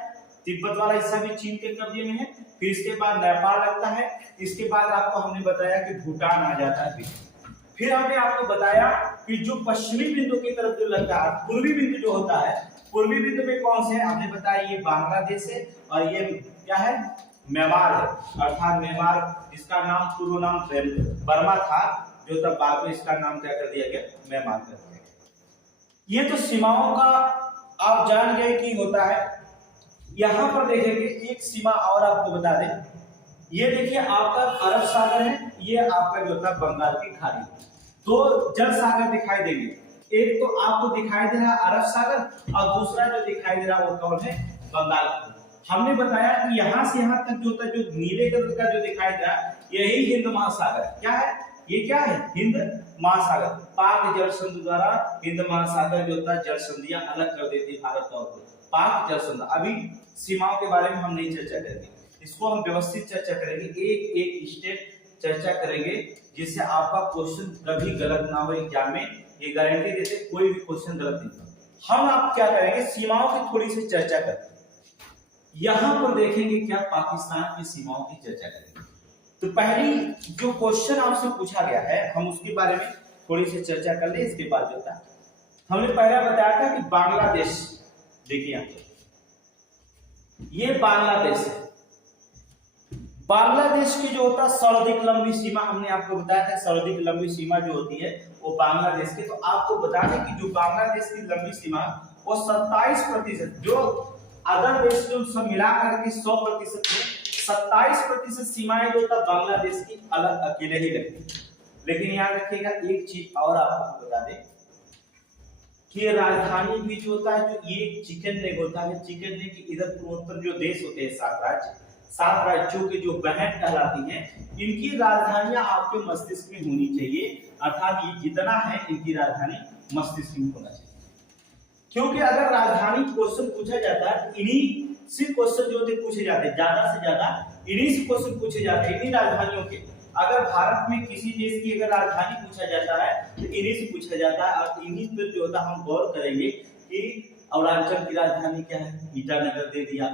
तिब्बत वाला हिस्सा भी चीन के कब्जे में है। फिर इसके बाद नेपाल लगता है, इसके बाद आपको हमने बताया कि भूटान आ जाता है। फिर हमने आपको बताया कि जो पश्चिमी बिंदु की तरफ जो लगता है, पूर्वी बिंदु जो होता है, पूर्वी बिंदु में कौन से है, हमने बताया ये बांग्लादेश है और ये क्या है, म्यांमार है। अर्थात म्यांमार, इसका नाम पूर्व नाम बर्मा था, जो तब बाद में इसका नाम क्या कर दिया गया, म्यांमार कर दिया गया। ये तो सीमाओं का आप जान गए कि होता है। यहां पर देखेंगे एक सीमा और आपको बता दें, ये देखिए आपका अरब सागर है, ये आपका जो था बंगाल की खाड़ी। दो जल सागर दिखाई देंगे, एक तो आपको दिखाई दे रहा अरब सागर और दूसरा जो दिखाई दे रहा वो कौन है, बंगाल। हमने बताया कि यहां से यहां तक जो होता है, जो नीले कलर का जो दिखाई दे रहा है, यही हिंद महासागर क्या है, ये क्या है, हिंद महासागर। पाक जल संधि द्वारा हिंद महासागर जो होता है जल संधियां अलग कर देती भारत और पाक जल संधि। अभी सीमाओं के बारे में हम नहीं चर्चा करेंगे, इसको हम व्यवस्थित चर्चा करेंगे, एक एक स्टेप चर्चा करेंगे, जिससे आपका क्वेश्चन कभी गलत ना हो एग्जाम में। ये गारंटी देते कोई भी क्वेश्चन गलत नहीं। हम आप क्या करेंगे, सीमाओं की थोड़ी सी चर्चा करते हैं। यहां पर देखेंगे क्या, पाकिस्तान की सीमाओं की चर्चा करेंगे। तो पहली जो क्वेश्चन आपसे पूछा गया है, हम उसके बारे में थोड़ी सी चर्चा कर ले। इसके बाद जो था हमने पहला बताया था कि बांग्लादेश, देखिए ये बांग्लादेश है। बांग्लादेश की जो होता है सर्वाधिक लंबी सीमा, हमने आपको बताया था सर्वाधिक लंबी सीमा जो होती है वो बांग्लादेश की। तो आपको बता दें कि जो बांग्लादेश की लंबी सीमा वो 27%, जो अदर देश जो सब मिलाकर के 100% में 27% सीमाएं जो होता बांग्लादेश की अलग अकेले ही लगती है। लेकिन याद रखिएगा एक चीज और आपको बता दें कि राजधानी भी जो होता है, जो ये चिकन नेक होता है, चिकन नेक की इधर पूर्वोत्तर जो देश होते हैं 7 राज्य, 7 राज्यों के जो बहन कहलाती हैं, इनकी राजधानियां आपके मस्तिष्क में होनी चाहिए, अर्थात ये जितना है इनकी राजधानी मस्तिष्क में होना चाहिए। क्योंकि अगर राजधानी क्वेश्चन पूछा जाता है, इन्हीं से क्वेश्चन जो होते पूछे जाते हैं, ज्यादा से ज्यादा इन्हीं से क्वेश्चन पूछे जाते हैं, इन्हीं राजधानियों के। अगर भारत में किसी देश की अगर राजधानी पूछा जाता है तो इन्हीं से पूछा जाता है, और इन्हीं पर जो होता हम गौर करेंगे कि अरुणाचल की राजधानी क्या है, ईटानगर दे दिया,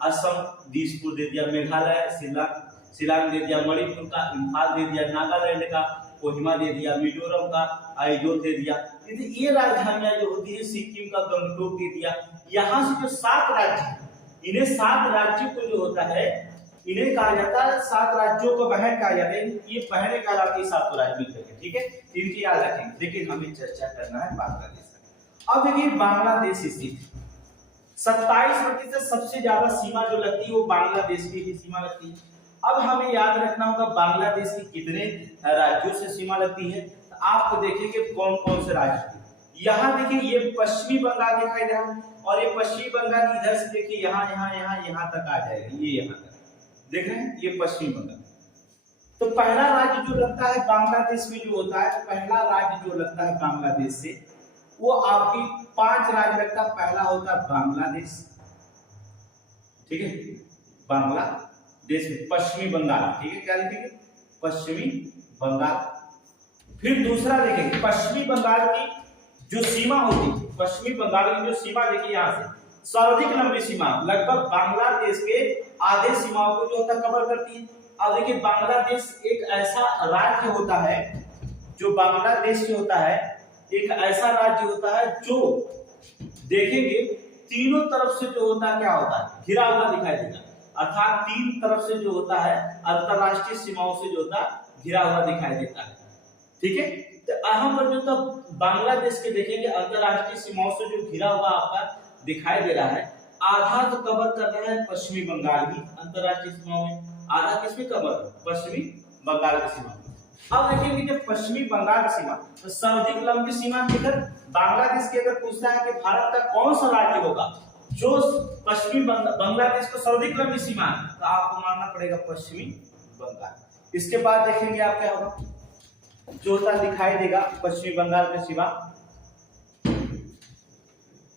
असम दिसपुर दे दिया, मेघालय शिलांग दे दिया, मणिपुर का इम्फाल दे दिया, नागालैंड का कोहिमा दे दिया, मिजोरम का आइजोल दे दिया। ये राजधानियां जो होती है, सिक्किम का गंगटोक दे दिया। यहाँ से जो 7 राज्य, इन्हें 7 राज्यों को जो होता है, इन्हें कहा जाता है 7 राज्यों को बहन कहा जाता है। ये बहने कहलाती है 7 राज्य मिलकर, ठीक है, इनकी याद रखेंगे। लेकिन हमें चर्चा करना है बांग्लादेश। अब देखिए बांग्लादेश स्थित 27% सबसे ज्यादा सीमा जो लगती है वो बांग्लादेश की ही सीमा लगती है। अब हमें याद रखना होगा बांग्लादेश की कितने राज्यों से सीमा लगती है। तो आपको देखेंगे कौन कौन से राज्य, यहाँ देखिए ये पश्चिमी बंगाल दिखाई दे रहा है, और ये पश्चिमी बंगाल इधर से देखिए यहाँ यहाँ तक आ जाएगा, ये यहाँ तक देख रहे हैं, ये पश्चिमी बंगाल। तो पहला राज्य जो लगता है बांग्लादेश में जो होता है, पहला राज्य जो लगता है बांग्लादेश से, वो आपकी 5 राज्य लगता है। पहला होता है बांग्लादेश, ठीक है, बांग्लादेश में पश्चिमी बंगाल, ठीक है, क्या लिखेंगे, पश्चिमी बंगाल। फिर दूसरा देखेंगे पश्चिमी बंगाल की जो सीमा होती है, पश्चिमी बंगाल की जो सीमा देखिए यहाँ से सर्वाधिक लंबी सीमा लगभग बांग्लादेश के आधे सीमाओं को जो होता कवर करती है। अब देखिए बांग्लादेश एक ऐसा राज्य होता है, जो बांग्लादेश जो होता है एक ऐसा राज्य होता है जो देखेंगे तीनों तरफ से जो होता है क्या होता है, घिरा हुआ दिखाई देगा, अर्थात 3 तरफ से जो होता है अंतरराष्ट्रीय सीमाओं से जो होता है घिरा हुआ दिखाई देता है, ठीक है। तो यहाँ पर जो तब बांग्लादेश के देखेंगे अंतरराष्ट्रीय सीमाओं से जो घिरा हुआ आपका दिखाई दे रहा है, आधा तो कवर कर रहा है पश्चिमी बंगाल की अंतरराष्ट्रीय सीमाओं में, आधा किसमें कवर, पश्चिमी बंगाल की सीमा। अब देखेंगे जब पश्चिमी बंगाल की सीमा, तो सर्वाधिक लंबी सीमा किधर, बांग्लादेश की। अगर पूछता है कि भारत का कौन सा राज्य होगा जो पश्चिमी बांग्लादेश को सर्वाधिक लंबी सीमा, तो आपको मानना पड़ेगा पश्चिमी बंगाल। इसके बाद देखेंगे आप क्या होगा, जो होता दिखाई देगा पश्चिमी बंगाल की सीमा,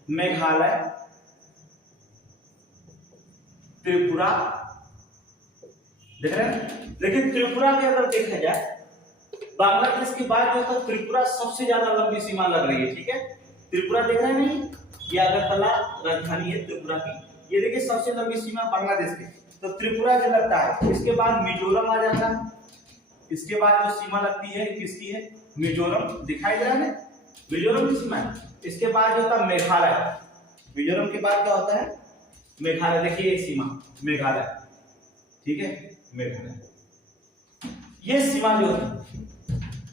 मेघालय, त्रिपुरा, देख रहे हैं। लेकिन त्रिपुरा के अगर देखा जाए, बांग्लादेश के बाद जो होता त्रिपुरा सबसे ज्यादा लंबी सीमा लग रही है, ठीक है। त्रिपुरा देख रहे हैं नहीं, ये अगरतला राजधानी है त्रिपुरा की, ये देखिए सबसे लंबी सीमा बांग्लादेश की, तो त्रिपुरा जो लगता है। इसके बाद मिजोरम आ जाता है, इसके बाद जो सीमा लगती है किसकी है, मिजोरम, दिखाई दे रहा है मिजोरम की सीमा है। इसके बाद जो होता है मेघालय, मिजोरम के बाद क्या होता है मेघालय, देखिए ये सीमा मेघालय, ठीक है, मेघालय। ये सीमा जो है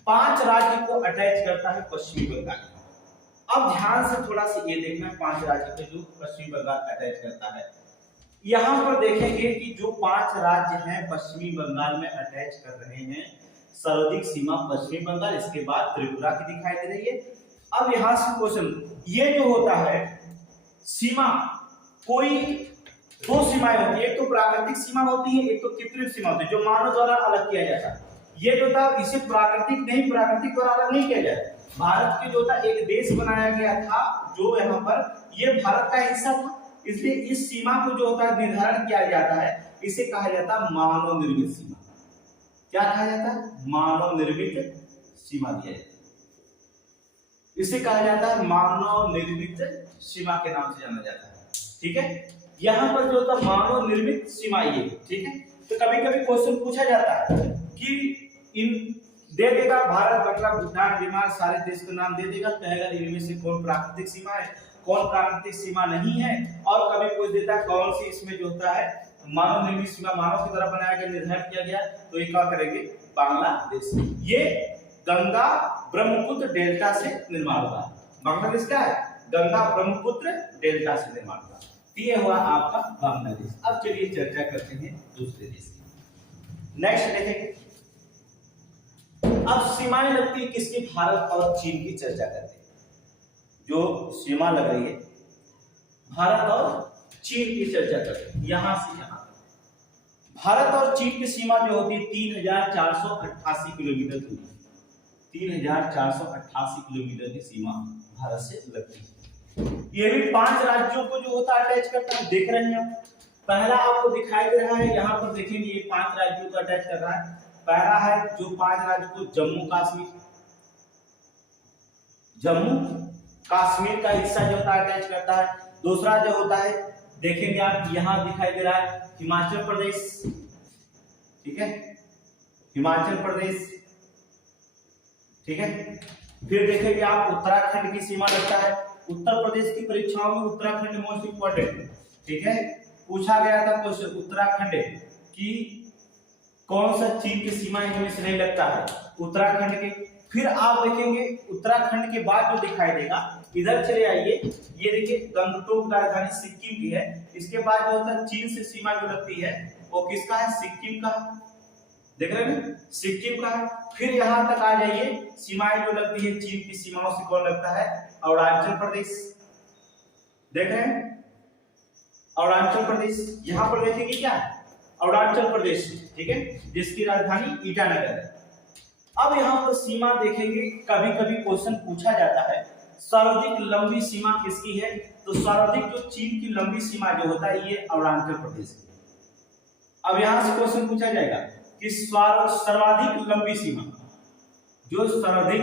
5 राज्य को अटैच करता है पश्चिमी बंगाल। अब ध्यान से थोड़ा सा ये देखना, 5 राज्य को जो पश्चिमी बंगाल अटैच करता है। यहाँ पर देखेंगे कि जो 5 राज्य हैं पश्चिमी बंगाल में अटैच कर रहे हैं, सर्वाधिक सीमा पश्चिमी बंगाल, इसके बाद त्रिपुरा की दिखाई दे रही है। अब यहाँ से क्वेश्चन, ये जो होता है सीमा, कोई 2 सीमाएं होती है, एक तो प्राकृतिक सीमा होती है, एक तो कृत्रिम सीमा होती है, जो मानव द्वारा अलग किया जाता है। ये जो था इसे प्राकृतिक द्वारा अलग नहीं किया जाए, भारत के जो था एक देश बनाया गया था जो यहाँ पर ये भारत का हिस्सा था, इसलिए इस सीमा को जो होता है निर्धारण किया जाता है, इसे कहा जाता है मानव निर्मित सीमा। क्या कहा जाता है, मानव निर्मित सीमा दिया जाता है, इसे कहा जाता है मानव निर्मित सीमा के नाम से जाना जाता है, ठीक है। यहाँ पर जो होता है मानव निर्मित सीमा ये, ठीक है। तो कभी कभी क्वेश्चन पूछा जाता है कि इन दे देगा भारत, बांग्ला, भूटान, नेपाल सारे देश का नाम दे देगा, कहेगा इनमें से कौन प्राकृतिक सीमा है, कौन प्राकृतिक सीमा नहीं है, और कभी पूछ देता है कौन सी इसमें जो होता है मानव निर्मित सीमा, मानव की तरफ बनाया गया, निर्धारित किया गया, तो ये क्या करेंगे, बांग्लादेश। ये गंगा ब्रह्मपुत्र डेल्टा से निर्माण हुआ। बांग्लादेश क्या है, गंगा ब्रह्मपुत्र डेल्टा से निर्माण हुआ। ये हुआ आपका बांग्लादेश। अब चलिए चर्चा करते हैं दूसरे देश की। नेक्स्ट देखेंगे, अब सीमाएं लगती है किसकी, भारत और चीन की चर्चा करते हैं। जो सीमा लग रही है भारत और चीन की चर्चा करते हैं। यहां से यहां भारत और चीन की सीमा जो होती है 3488 किलोमीटर दूर, 3488 किलोमीटर की सीमा भारत से लगती है। ये भी 5 राज्यों को जो होता है अटैच करता है, देख रहे हैं। पहला आपको दिखाई दे रहा है, यहाँ पर देखेंगे ये 5 राज्यों को अटैच कर रहा है। पहला है जो 5 राज्य को जम्मू कश्मीर, जम्मू कश्मीर का हिस्सा जो होता है अटैच करता है। दूसरा जो होता है देखेंगे आप, यहाँ दिखाई दे रहा है हिमाचल प्रदेश, ठीक है, हिमाचल प्रदेश, ठीक है। फिर देखेंगे आप उत्तराखंड की सीमा लगता है। उत्तर प्रदेश की परीक्षाओं में उत्तराखंड मोस्ट इंपॉर्टेंट, ठीक है, पूछा गया था क्वेश्चन उत्तराखंड की कौन सा चीन की सीमा इनमें से नहीं लगता है, उत्तराखंड के। फिर आप देखेंगे उत्तराखंड के बाद जो दिखाई देगा, इधर चले आइए, ये देखिए गंगटोक राजधानी सिक्किम की है। इसके बाद जो होता है चीन से सीमा जो लगती है वो किसका है, सिक्किम का, देख रहे हैं, सिक्किम का है। फिर यहाँ तक आ जाइए, सीमाएं जो लगती है चीन की सीमाओं से कौन लगता है, अरुणाचल प्रदेश, देख रहे हैं अरुणाचल प्रदेश। यहाँ पर देखेंगे क्या, अरुणाचल प्रदेश, ठीक है, जिसकी राजधानी ईटानगर है। अब यहाँ पर सीमा देखेंगे, कभी कभी क्वेश्चन पूछा जाता है सर्वाधिक लंबी सीमा किसकी है, तो सर्वाधिक जो चीन की लंबी सीमा जो होता है ये अरुणाचल प्रदेश की। अब यहाँ से क्वेश्चन पूछा जाएगा कि सर्वाधिक लंबी सीमा, जो सर्वाधिक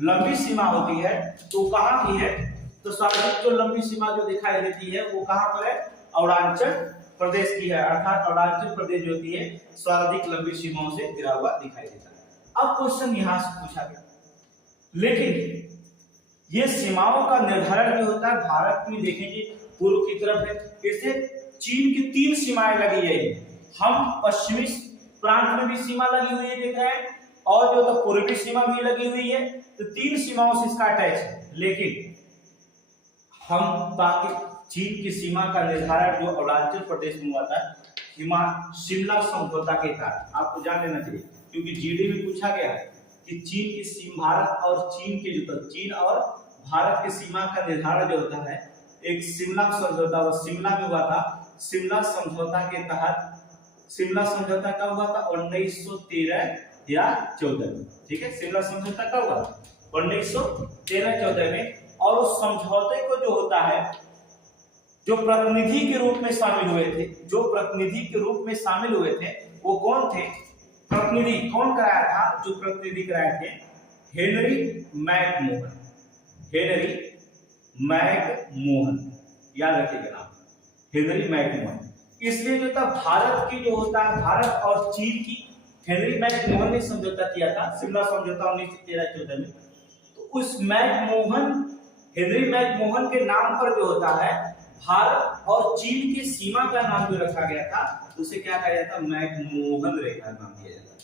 लंबी सीमा होती है तो कहाँ की है, तो सर्वाधिक जो लंबी सीमा जो दिखाई देती है वो कहाँ पर है, अरुणाचल प्रदेश की है। अर्थात अरुणाचल प्रदेश जो होती है सर्वाधिक लंबी सीमाओं से घिरा हुआ दिखाई देता है। अब क्वेश्चन यहां से पूछा गया, लेकिन ये सीमाओं का निर्धारण जो होता है भारत में देखेंगे पूर्व की तरफ है, इससे चीन की 3 सीमाएं लगी है। हम पश्चिमी प्रांत में भी सीमा लगी हुई है, देख रहे हैं, और जो तो पूर्वी सीमा भी लगी हुई है, तो 3 सीमाओं से इसका अटैच है। लेकिन हम बाकी चीन की सीमा का निर्धारण जो अरुणाचल प्रदेश में हुआ था शिमला समझौता के तहत, आपको जान लेना चाहिए, क्योंकि जीडी में पूछा गया है कि चीन की सीमा, भारत और चीन के जो चीन और भारत की सीमा का निर्धारण जो होता है एक शिमला समझौता, वो शिमला में हुआ था। शिमला समझौता के तहत, शिमला समझौता कब हुआ था, 1913 या 14 में, ठीक है। शिमला समझौता कब हुआ, 1913-14 में। और उस समझौते को जो होता है, जो प्रतिनिधि के रूप में शामिल हुए थे, जो प्रतिनिधि के रूप में शामिल हुए थे वो कौन थे, प्रतिनिधि कौन कराया था, जो प्रतिनिधि कराए थे हेनरी मैकमोहन, हेनरी मैकमोहन, याद रखिएगा नाम, हेनरी मैकमोहन। इसलिए जो था भारत की जो होता है, भारत और चीन की हेनरी मैकमोहन ने समझौता किया था, शिमला समझौता 1913-14 में। तो उस मैकमोहन, हेनरी मैकमोहन के नाम पर जो होता है भारत और चीन की सीमा का नाम जो रखा गया था उसे क्या कहा जाता, मैकमोहन रेखा नाम दिया जाता,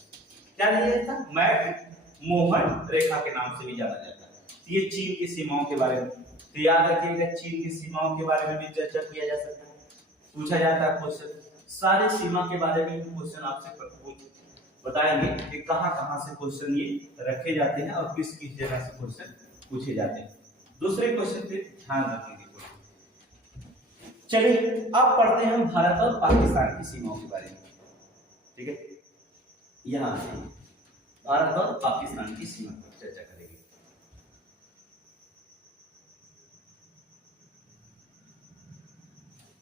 क्या दिया जाता, मैकमोहन रेखा के नाम से भी जाना जाता है। ये चीन की सीमाओं के बारे में, तो याद रखिएगा चीन की सीमाओं के बारे में भी चर्चा किया जा सकता है, पूछा जाता है क्वेश्चन, सारे सीमा के बारे में क्वेश्चन आपसे बताएंगे कि कहां से क्वेश्चन ये रखे जाते हैं और किस किस जगह से क्वेश्चन पूछे जाते हैं। दूसरे क्वेश्चन पे ध्यान रखेंगे। चलिए अब पढ़ते हैं हम भारत और पाकिस्तान की सीमाओं के बारे में, ठीक है। यहां से भारत और पाकिस्तान की सीमा पर चर्चा करेंगे।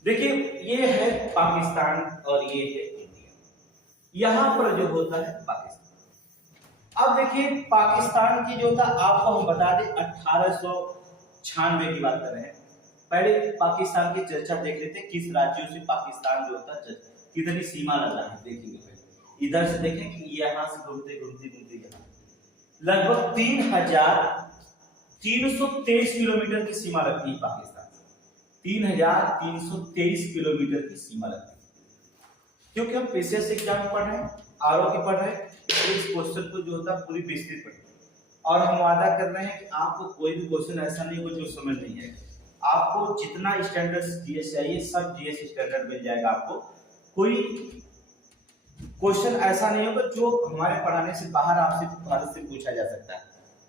देखिए ये है पाकिस्तान और ये है इंडिया, यहां पर जो होता है पाकिस्तान। अब देखिए पाकिस्तान की जो था, आपको हम बता दें 1896 की बात कर रहे हैं। पहले पाकिस्तान की चर्चा देख लेते हैं, किस राज्यों से पाकिस्तान जो होता है कितनी सीमा लग रहा है देखेंगे। पहले इधर से देखें कि यहाँ से घूमते घूमते घूमते यहाँ लगभग 323 किलोमीटर की सीमा लगती है पाकिस्तान, 3323 किलोमीटर की सीमा लगती है। क्योंकि हम पीसीएस एग्जाम में पढ़ रहे हैं, आरओ की पढ़ रहे हैं, तो इस क्वेश्चन को जो होता है पूरी विस्तृत पढ़ें। और हम वादा कर रहे हैं कि आपको कोई भी क्वेश्चन ऐसा नहीं होगा जो समझ नहीं आएगा। आपको जितना स्टैंडर्ड जीएस चाहिए सब जीएस स्टैंडर्ड मिल जाएगा आपको। कोई क्वेश्चन ऐसा नहीं होगा जो हमारे पढ़ाने से बाहर आपसे भारत से पूछा जा सकता है।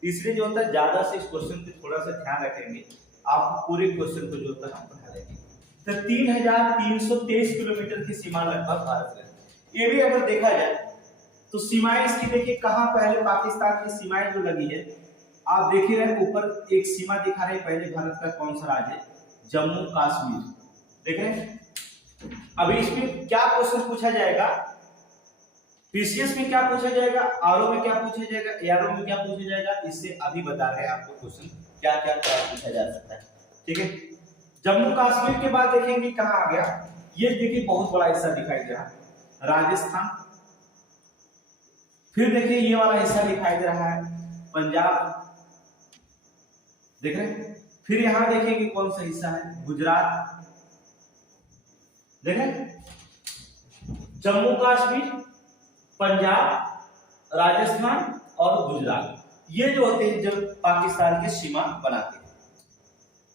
इसलिए जो होता है ज्यादा से इस क्वेश्चन पे थोड़ा सा ध्यान रखेंगे, आपको पूरे क्वेश्चन को जो होता है हम पढ़ा देंगे। तो 3323 किलोमीटर की सीमा लगभग भारत है। ये भी अगर देखा जाए तो सीमाएं इसकी देखिए कहां, पहले पाकिस्तान की सीमाएं जो लगी है आप देख ही रहे, ऊपर एक सीमा दिखा रहे, पहले भारत का कौन सा राज्य है, जम्मू कश्मीर, देख रहे हैं। अभी इसमें क्या क्वेश्चन पूछा जाएगा, पीसीएस में क्या पूछा जाएगा, आरओ में क्या पूछा जाएगा, एआरओ में क्या पूछा जाएगा, इससे अभी बता रहे हैं आपको क्वेश्चन क्या क्या पूछा जा सकता है। ठीक है, जम्मू कश्मीर के बाद देखेंगे कहां आ गया, ये देखिए बहुत बड़ा हिस्सा दिखाई दे रहा है राजस्थान। फिर देखिए ये वाला हिस्सा दिखाई दे रहा है पंजाब, देख रहे हैं। फिर यहां देखेंगे कौन सा हिस्सा है, गुजरात, देख रहे हैं। जम्मू कश्मीर, पंजाब, राजस्थान और गुजरात, ये जो होते हैं जब पाकिस्तान की सीमा बनाते हैं।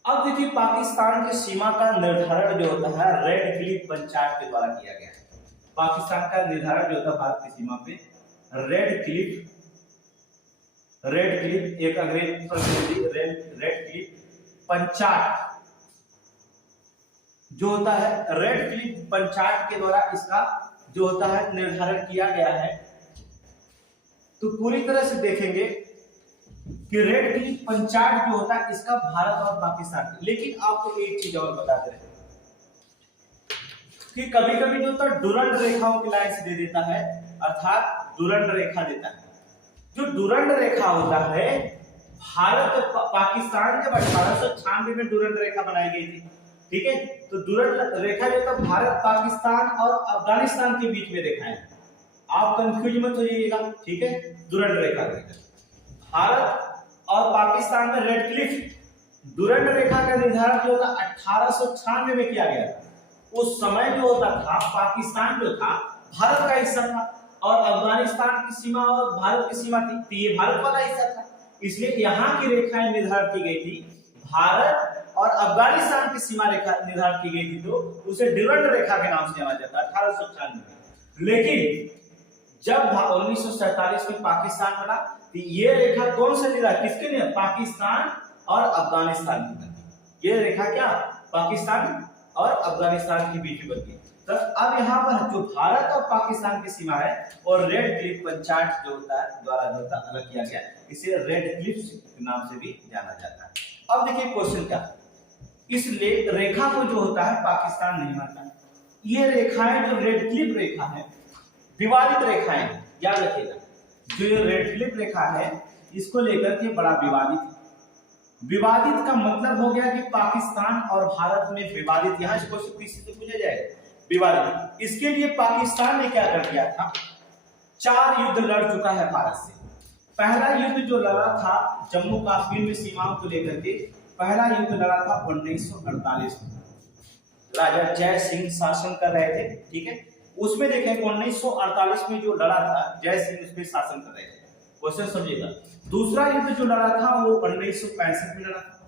अब देखिए पाकिस्तान की सीमा का निर्धारण जो होता है रेड क्लिफ पंचायत के द्वारा किया गया है। पाकिस्तान का निर्धारण जो होता है भारत की सीमा पे रेड क्लिफ एक अंग्रेजी प्रतिनिधि रेड क्लिफ पंचायत जो होता है, रेड क्लिफ पंचायत के द्वारा इसका जो होता है निर्धारण किया गया है। तो पूरी तरह से देखेंगे कि रेड क्लिफ पंचायत जो होता है इसका भारत और पाकिस्तान, लेकिन आपको एक चीज और बता दे रहे हैं कि कभी कभी जो होता है डुरंड रेखाओं की लाइन से दे देता है, अर्थात डुरंड रेखा देता है। जो डुरंड रेखा होता है, भारत पाकिस्तान जब 1896 में डुरंड रेखा बनाई गई थी, ठीक है, तो डुरंड रेखा जो था भारत, पाकिस्तान और अफगानिस्तान के बीच में रेखा है। आप कंफ्यूज मत हो जाइएगा, ठीक है। डुरंड रेखा भारत और पाकिस्तान में रेड क्लिफ डुरंड रेखा का निर्धारण जो था 1896 में किया गया था। उस समय जो होता था पाकिस्तान जो था भारत का हिस्सा था और अफगानिस्तान की सीमा और भारत की सीमा थी, तो ये भारत वाला हिस्सा था, इसलिए यहाँ की रेखाएं निर्धारित की गई थी। भारत और अफगानिस्तान की सीमा रेखा निर्धारित की गई थी, तो उसे डुरंड रेखा के नाम से जाना जाता है 1896 में। लेकिन जब 1947 में पाकिस्तान बना तो ये रेखा कौन सा निर्धारित, किसके लिए, पाकिस्तान और अफगानिस्तान की बनी। ये रेखा क्या पाकिस्तान और अफगानिस्तान के बीच में बनी। तो अब यहाँ पर जो भारत और पाकिस्तान की सीमा है और रेड क्लिफ पंचायत जो होता है द्वारा जो होता है अलग किया गया, इसे रेड क्लिफ के नाम से भी जाना जाता है। अब देखिए क्वेश्चन क्या, इस रेखा को जो होता है पाकिस्तान नहीं मानता। ये रेखाएं जो रेड क्लिफ रेखा है विवादित रेखाएं, याद रखिएगा। जो ये रेड क्लिफ रेखा है इसको लेकर के बड़ा विवादित है। विवादित का मतलब हो गया कि पाकिस्तान और भारत में विवादित, यहाँ इसको से पूछा जाएगा विवादित। इसके लिए पाकिस्तान ने क्या कर दिया था, 4 युद्ध लड़ चुका है भारत से। पहला युद्ध जो लड़ा था जम्मू कश्मीर में सीमाओं को लेकर के, पहला युद्ध लड़ा था 1948 में, राजा जय सिंह शासन कर रहे थे, ठीक है। उसमें देखें 1948 में जो लड़ा था जय सिंह उसमें शासन कर रहे थे, क्वेश्चन समझिएगा। दूसरा युद्ध जो लड़ा था वो 1965 में लड़ा था।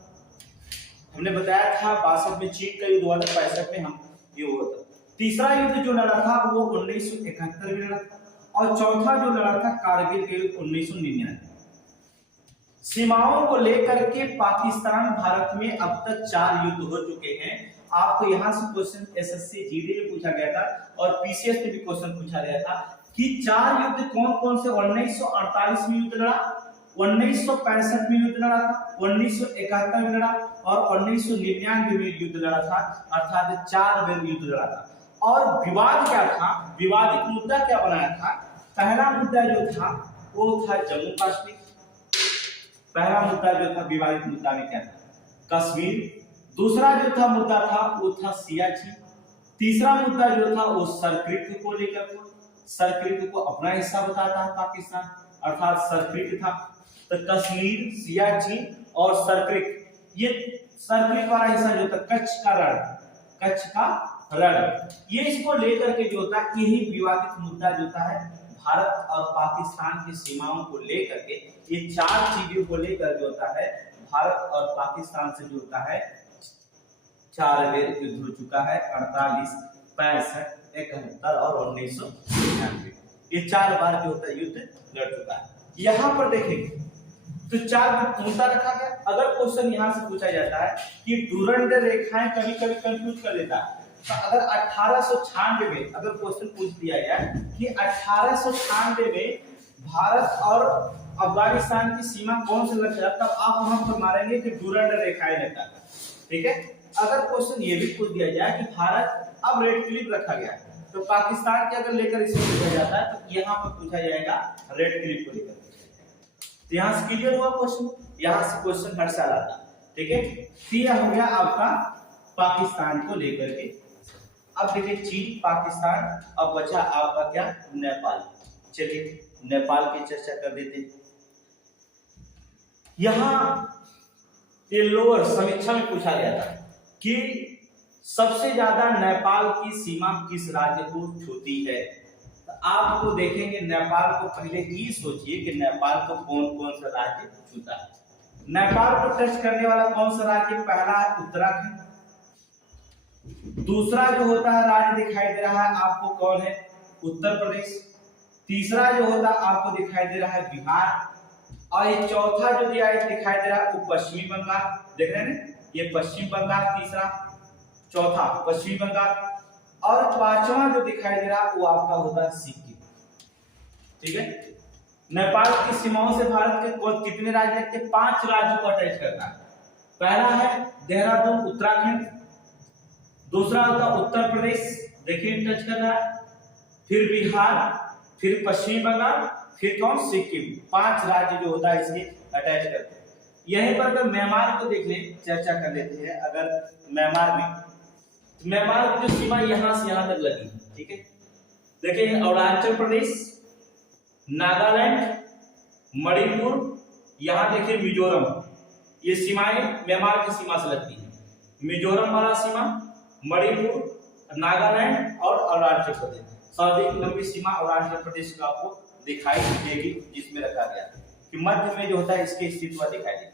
हमने बताया था 62 में चीन का युद्ध हुआ था, 65 में हम ये हुआ था। तीसरा युद्ध जो लड़ा था वो 1971 में लड़ा था और चौथा जो लड़ा था कारगिल के युद्ध 1999। सीमाओं को लेकर के पाकिस्तान भारत में अब तक 4 युद्ध हो चुके हैं। आपको यहाँ से क्वेश्चन एसएससी जीडी में पूछा गया था और पीसीएस में भी क्वेश्चन पूछा गया था कि 4 युद्ध कौन कौन से। 1948 में युद्ध लड़ा, 1965 में युद्ध लड़ा था, 1971 में लड़ा और 1999 में युद्ध लड़ा था, अर्थात 4 बार युद्ध लड़ा था। और विवाद क्या था, विवादित मुद्दा क्या बनाया था, पहला मुद्दा जो था वो था जम्मू कश्मीर। पहला मुद्दा जो था विवादित मुद्दा में क्या था, कश्मीर। दूसरा जो था मुद्दा था वो था सियाचिन। तीसरा मुद्दा जो था वो सरक्रिक को लेकर था, सरक्रिक को अपना हिस्सा बताता है पाकिस्तान, अर्थात सरक्रिक था। तो कश्मीर, सियाचिन और सरक्रिक, ये सरक्रिक वाला हिस्सा जो था कच्छ का रण, ये इसको लेकर के जो होता है यही विवादित मुद्दा जो होता है भारत और पाकिस्तान की सीमाओं को लेकर के, ये चार चीजों को लेकर जो होता है भारत और पाकिस्तान से जो होता है 4 बार युद्ध हो चुका है, 48, 65, 71 और 1999, ये 4 बार जो होता है युद्ध लड़ चुका है। यहाँ पर देखेंगे तो 4 मुद्दा रखा गया। अगर क्वेश्चन यहाँ से पूछा जाता है कि डूरंड रेखाएं कभी कभी कंफ्यूज कर देता है, तो अगर 1896 में अगर क्वेश्चन पूछ दिया गया कि 1896 में भारत और अफगानिस्तान की सीमा कौन से लगता है, तब आप वहां पर मारेंगे कि डूरंड रेखाएं लगता है, ठीक है। अगर क्वेश्चन ये भी पूछ दिया जाए कि भारत अब रेड क्लिफ रखा गया है, तो पाकिस्तान के अगर लेकर इसको पूछा जाता है तो यहाँ पर पूछा जाएगा रेड क्लिफ को लेकर। तो यहाँ से क्लियर हुआ क्वेश्चन, यहाँ से क्वेश्चन हर साल आता है, ठीक है। तो यह हो गया आपका पाकिस्तान को लेकर के। अब देखिए चीन, पाकिस्तान, अब बचा आपका क्या, नेपाल। चलिए नेपाल की चर्चा कर देते हैं। यहाँ ये लोअर समीक्षा में पूछा गया था कि सबसे ज्यादा नेपाल की सीमा किस राज्य को छूती है। तो आपको देखेंगे नेपाल को, पहले ये सोचिए कि नेपाल को कौन कौन सा राज्य छूता है। नेपाल को टच करने वाला कौन सा राज्य, पहला है उत्तराखंड, दूसरा जो होता है राज्य दिखाई दे रहा है आपको कौन है, उत्तर प्रदेश, तीसरा जो होता है आपको दिखाई दे रहा है बिहार, और ये चौथा जो दिखाई दे रहा है वो पश्चिमी बंगाल। देख रहे हैं ना, ये पश्चिम बंगाल तीसरा, चौथा पश्चिमी बंगाल, और पांचवा जो दिखाई दे रहा है वो आपका होता है सिक्किम, ठीक है। नेपाल की सीमाओं से भारत के कितने राज्य लगते हैं, 5 राज्यों को अटैच करता है। पहला है देहरादून उत्तराखंड, दूसरा होता उत्तर प्रदेश, देखिए टच कर रहा है, फिर बिहार, फिर पश्चिम बंगाल, फिर कौन, सिक्किम। 5 राज्य जो होता है इसके अटैच करते हैं। यहीं पर अगर म्यांमार को देख ले, चर्चा कर लेते हैं। अगर म्यांमार में, तो म्यांमार की जो सीमा यहां से यहां तक लगी, ठीक है। देखिए अरुणाचल प्रदेश, नागालैंड, मणिपुर, यहां देखिए मिजोरम, ये सीमाएं म्यांमार की सीमा से लगती है। मिजोरम वाला सीमा, मणिपुर, नागालैंड और अरुणाचल प्रदेश, सर्वाधिक लंबी सीमा अरुणाचल प्रदेश का आपको दिखाई देगी, जिसमें रखा गया कि मध्य में जो होता है इसके अस्तित्व दिखाई देगी।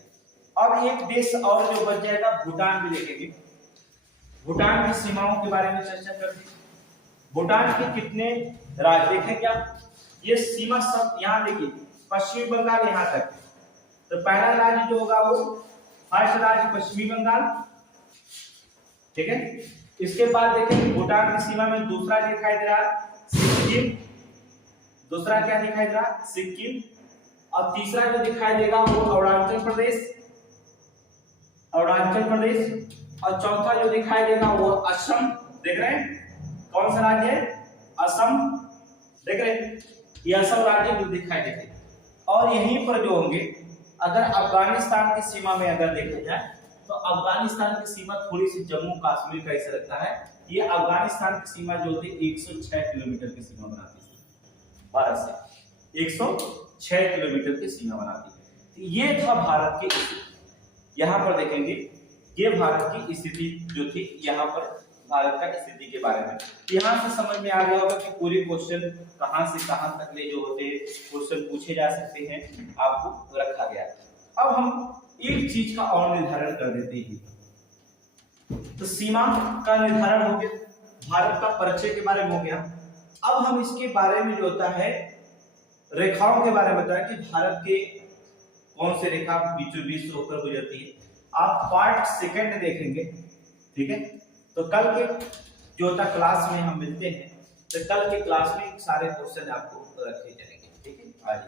अब एक देश और जो बच जाएगा, भूटान भी देखेंगे। भूटान की सीमाओं के बारे में चर्चा करते हैं। भूटान के कितने राज्य देखेंगे आप, ये सीमा सब यहाँ देखिए, पश्चिम बंगाल यहाँ तक। तो पहला राज्य जो होगा वो फर्स्ट राज्य पश्चिमी बंगाल, ठीक है। इसके बाद देखेंगे भूटान की सीमा में दूसरा दिखाई दे रहा सिक्किम, दूसरा क्या दिखाई दे रहा, सिक्किम, और तीसरा जो दिखाई देगा वो अरुणाचल प्रदेश, और चौथा जो दिखाई देगा वो असम। देख रहे हैं कौन सा राज्य है, असम, देख रहे हैं ये असम राज्य जो दिखाई देते। और यहीं पर जो होंगे, अगर अफगानिस्तान की सीमा में अगर देखा जाए तो अफगानिस्तान की सीमा थोड़ी सी जम्मू कश्मीर का ऐसा लगता है। ये अफगानिस्तान की सीमा जो होती है 106 किलोमीटर की सीमा बनाती है, भारत से 106 किलोमीटर की सीमा बनाती है। तो ये था भारत की स्थिति। यहाँ पर देखेंगे ये भारत की स्थिति जो थी, यहाँ पर भारत का स्थिति के बारे में यहाँ से समझ में आ गया होगा कि पूरे क्वेश्चन कहाँ से कहाँ तक ले जो होते क्वेश्चन पूछे जा सकते हैं, आपको रखा गया। अब हम एक चीज का और निर्धारण कर देते हैं। तो सीमा का निर्धारण हो गया, भारत का परिचय के बारे में हो गया। अब हम इसके बारे में जो होता है रेखाओं के बारे में बताएं कि भारत के कौन से रेखा बीचों बीच होकर गुजरती है। आप पार्ट सेकंड देखेंगे, ठीक है। तो कल के जो होता क्लास में हम मिलते हैं, तो कल के क्लास में सारे क्वेश्चन आपको रखे जाएंगे, ठीक है। आज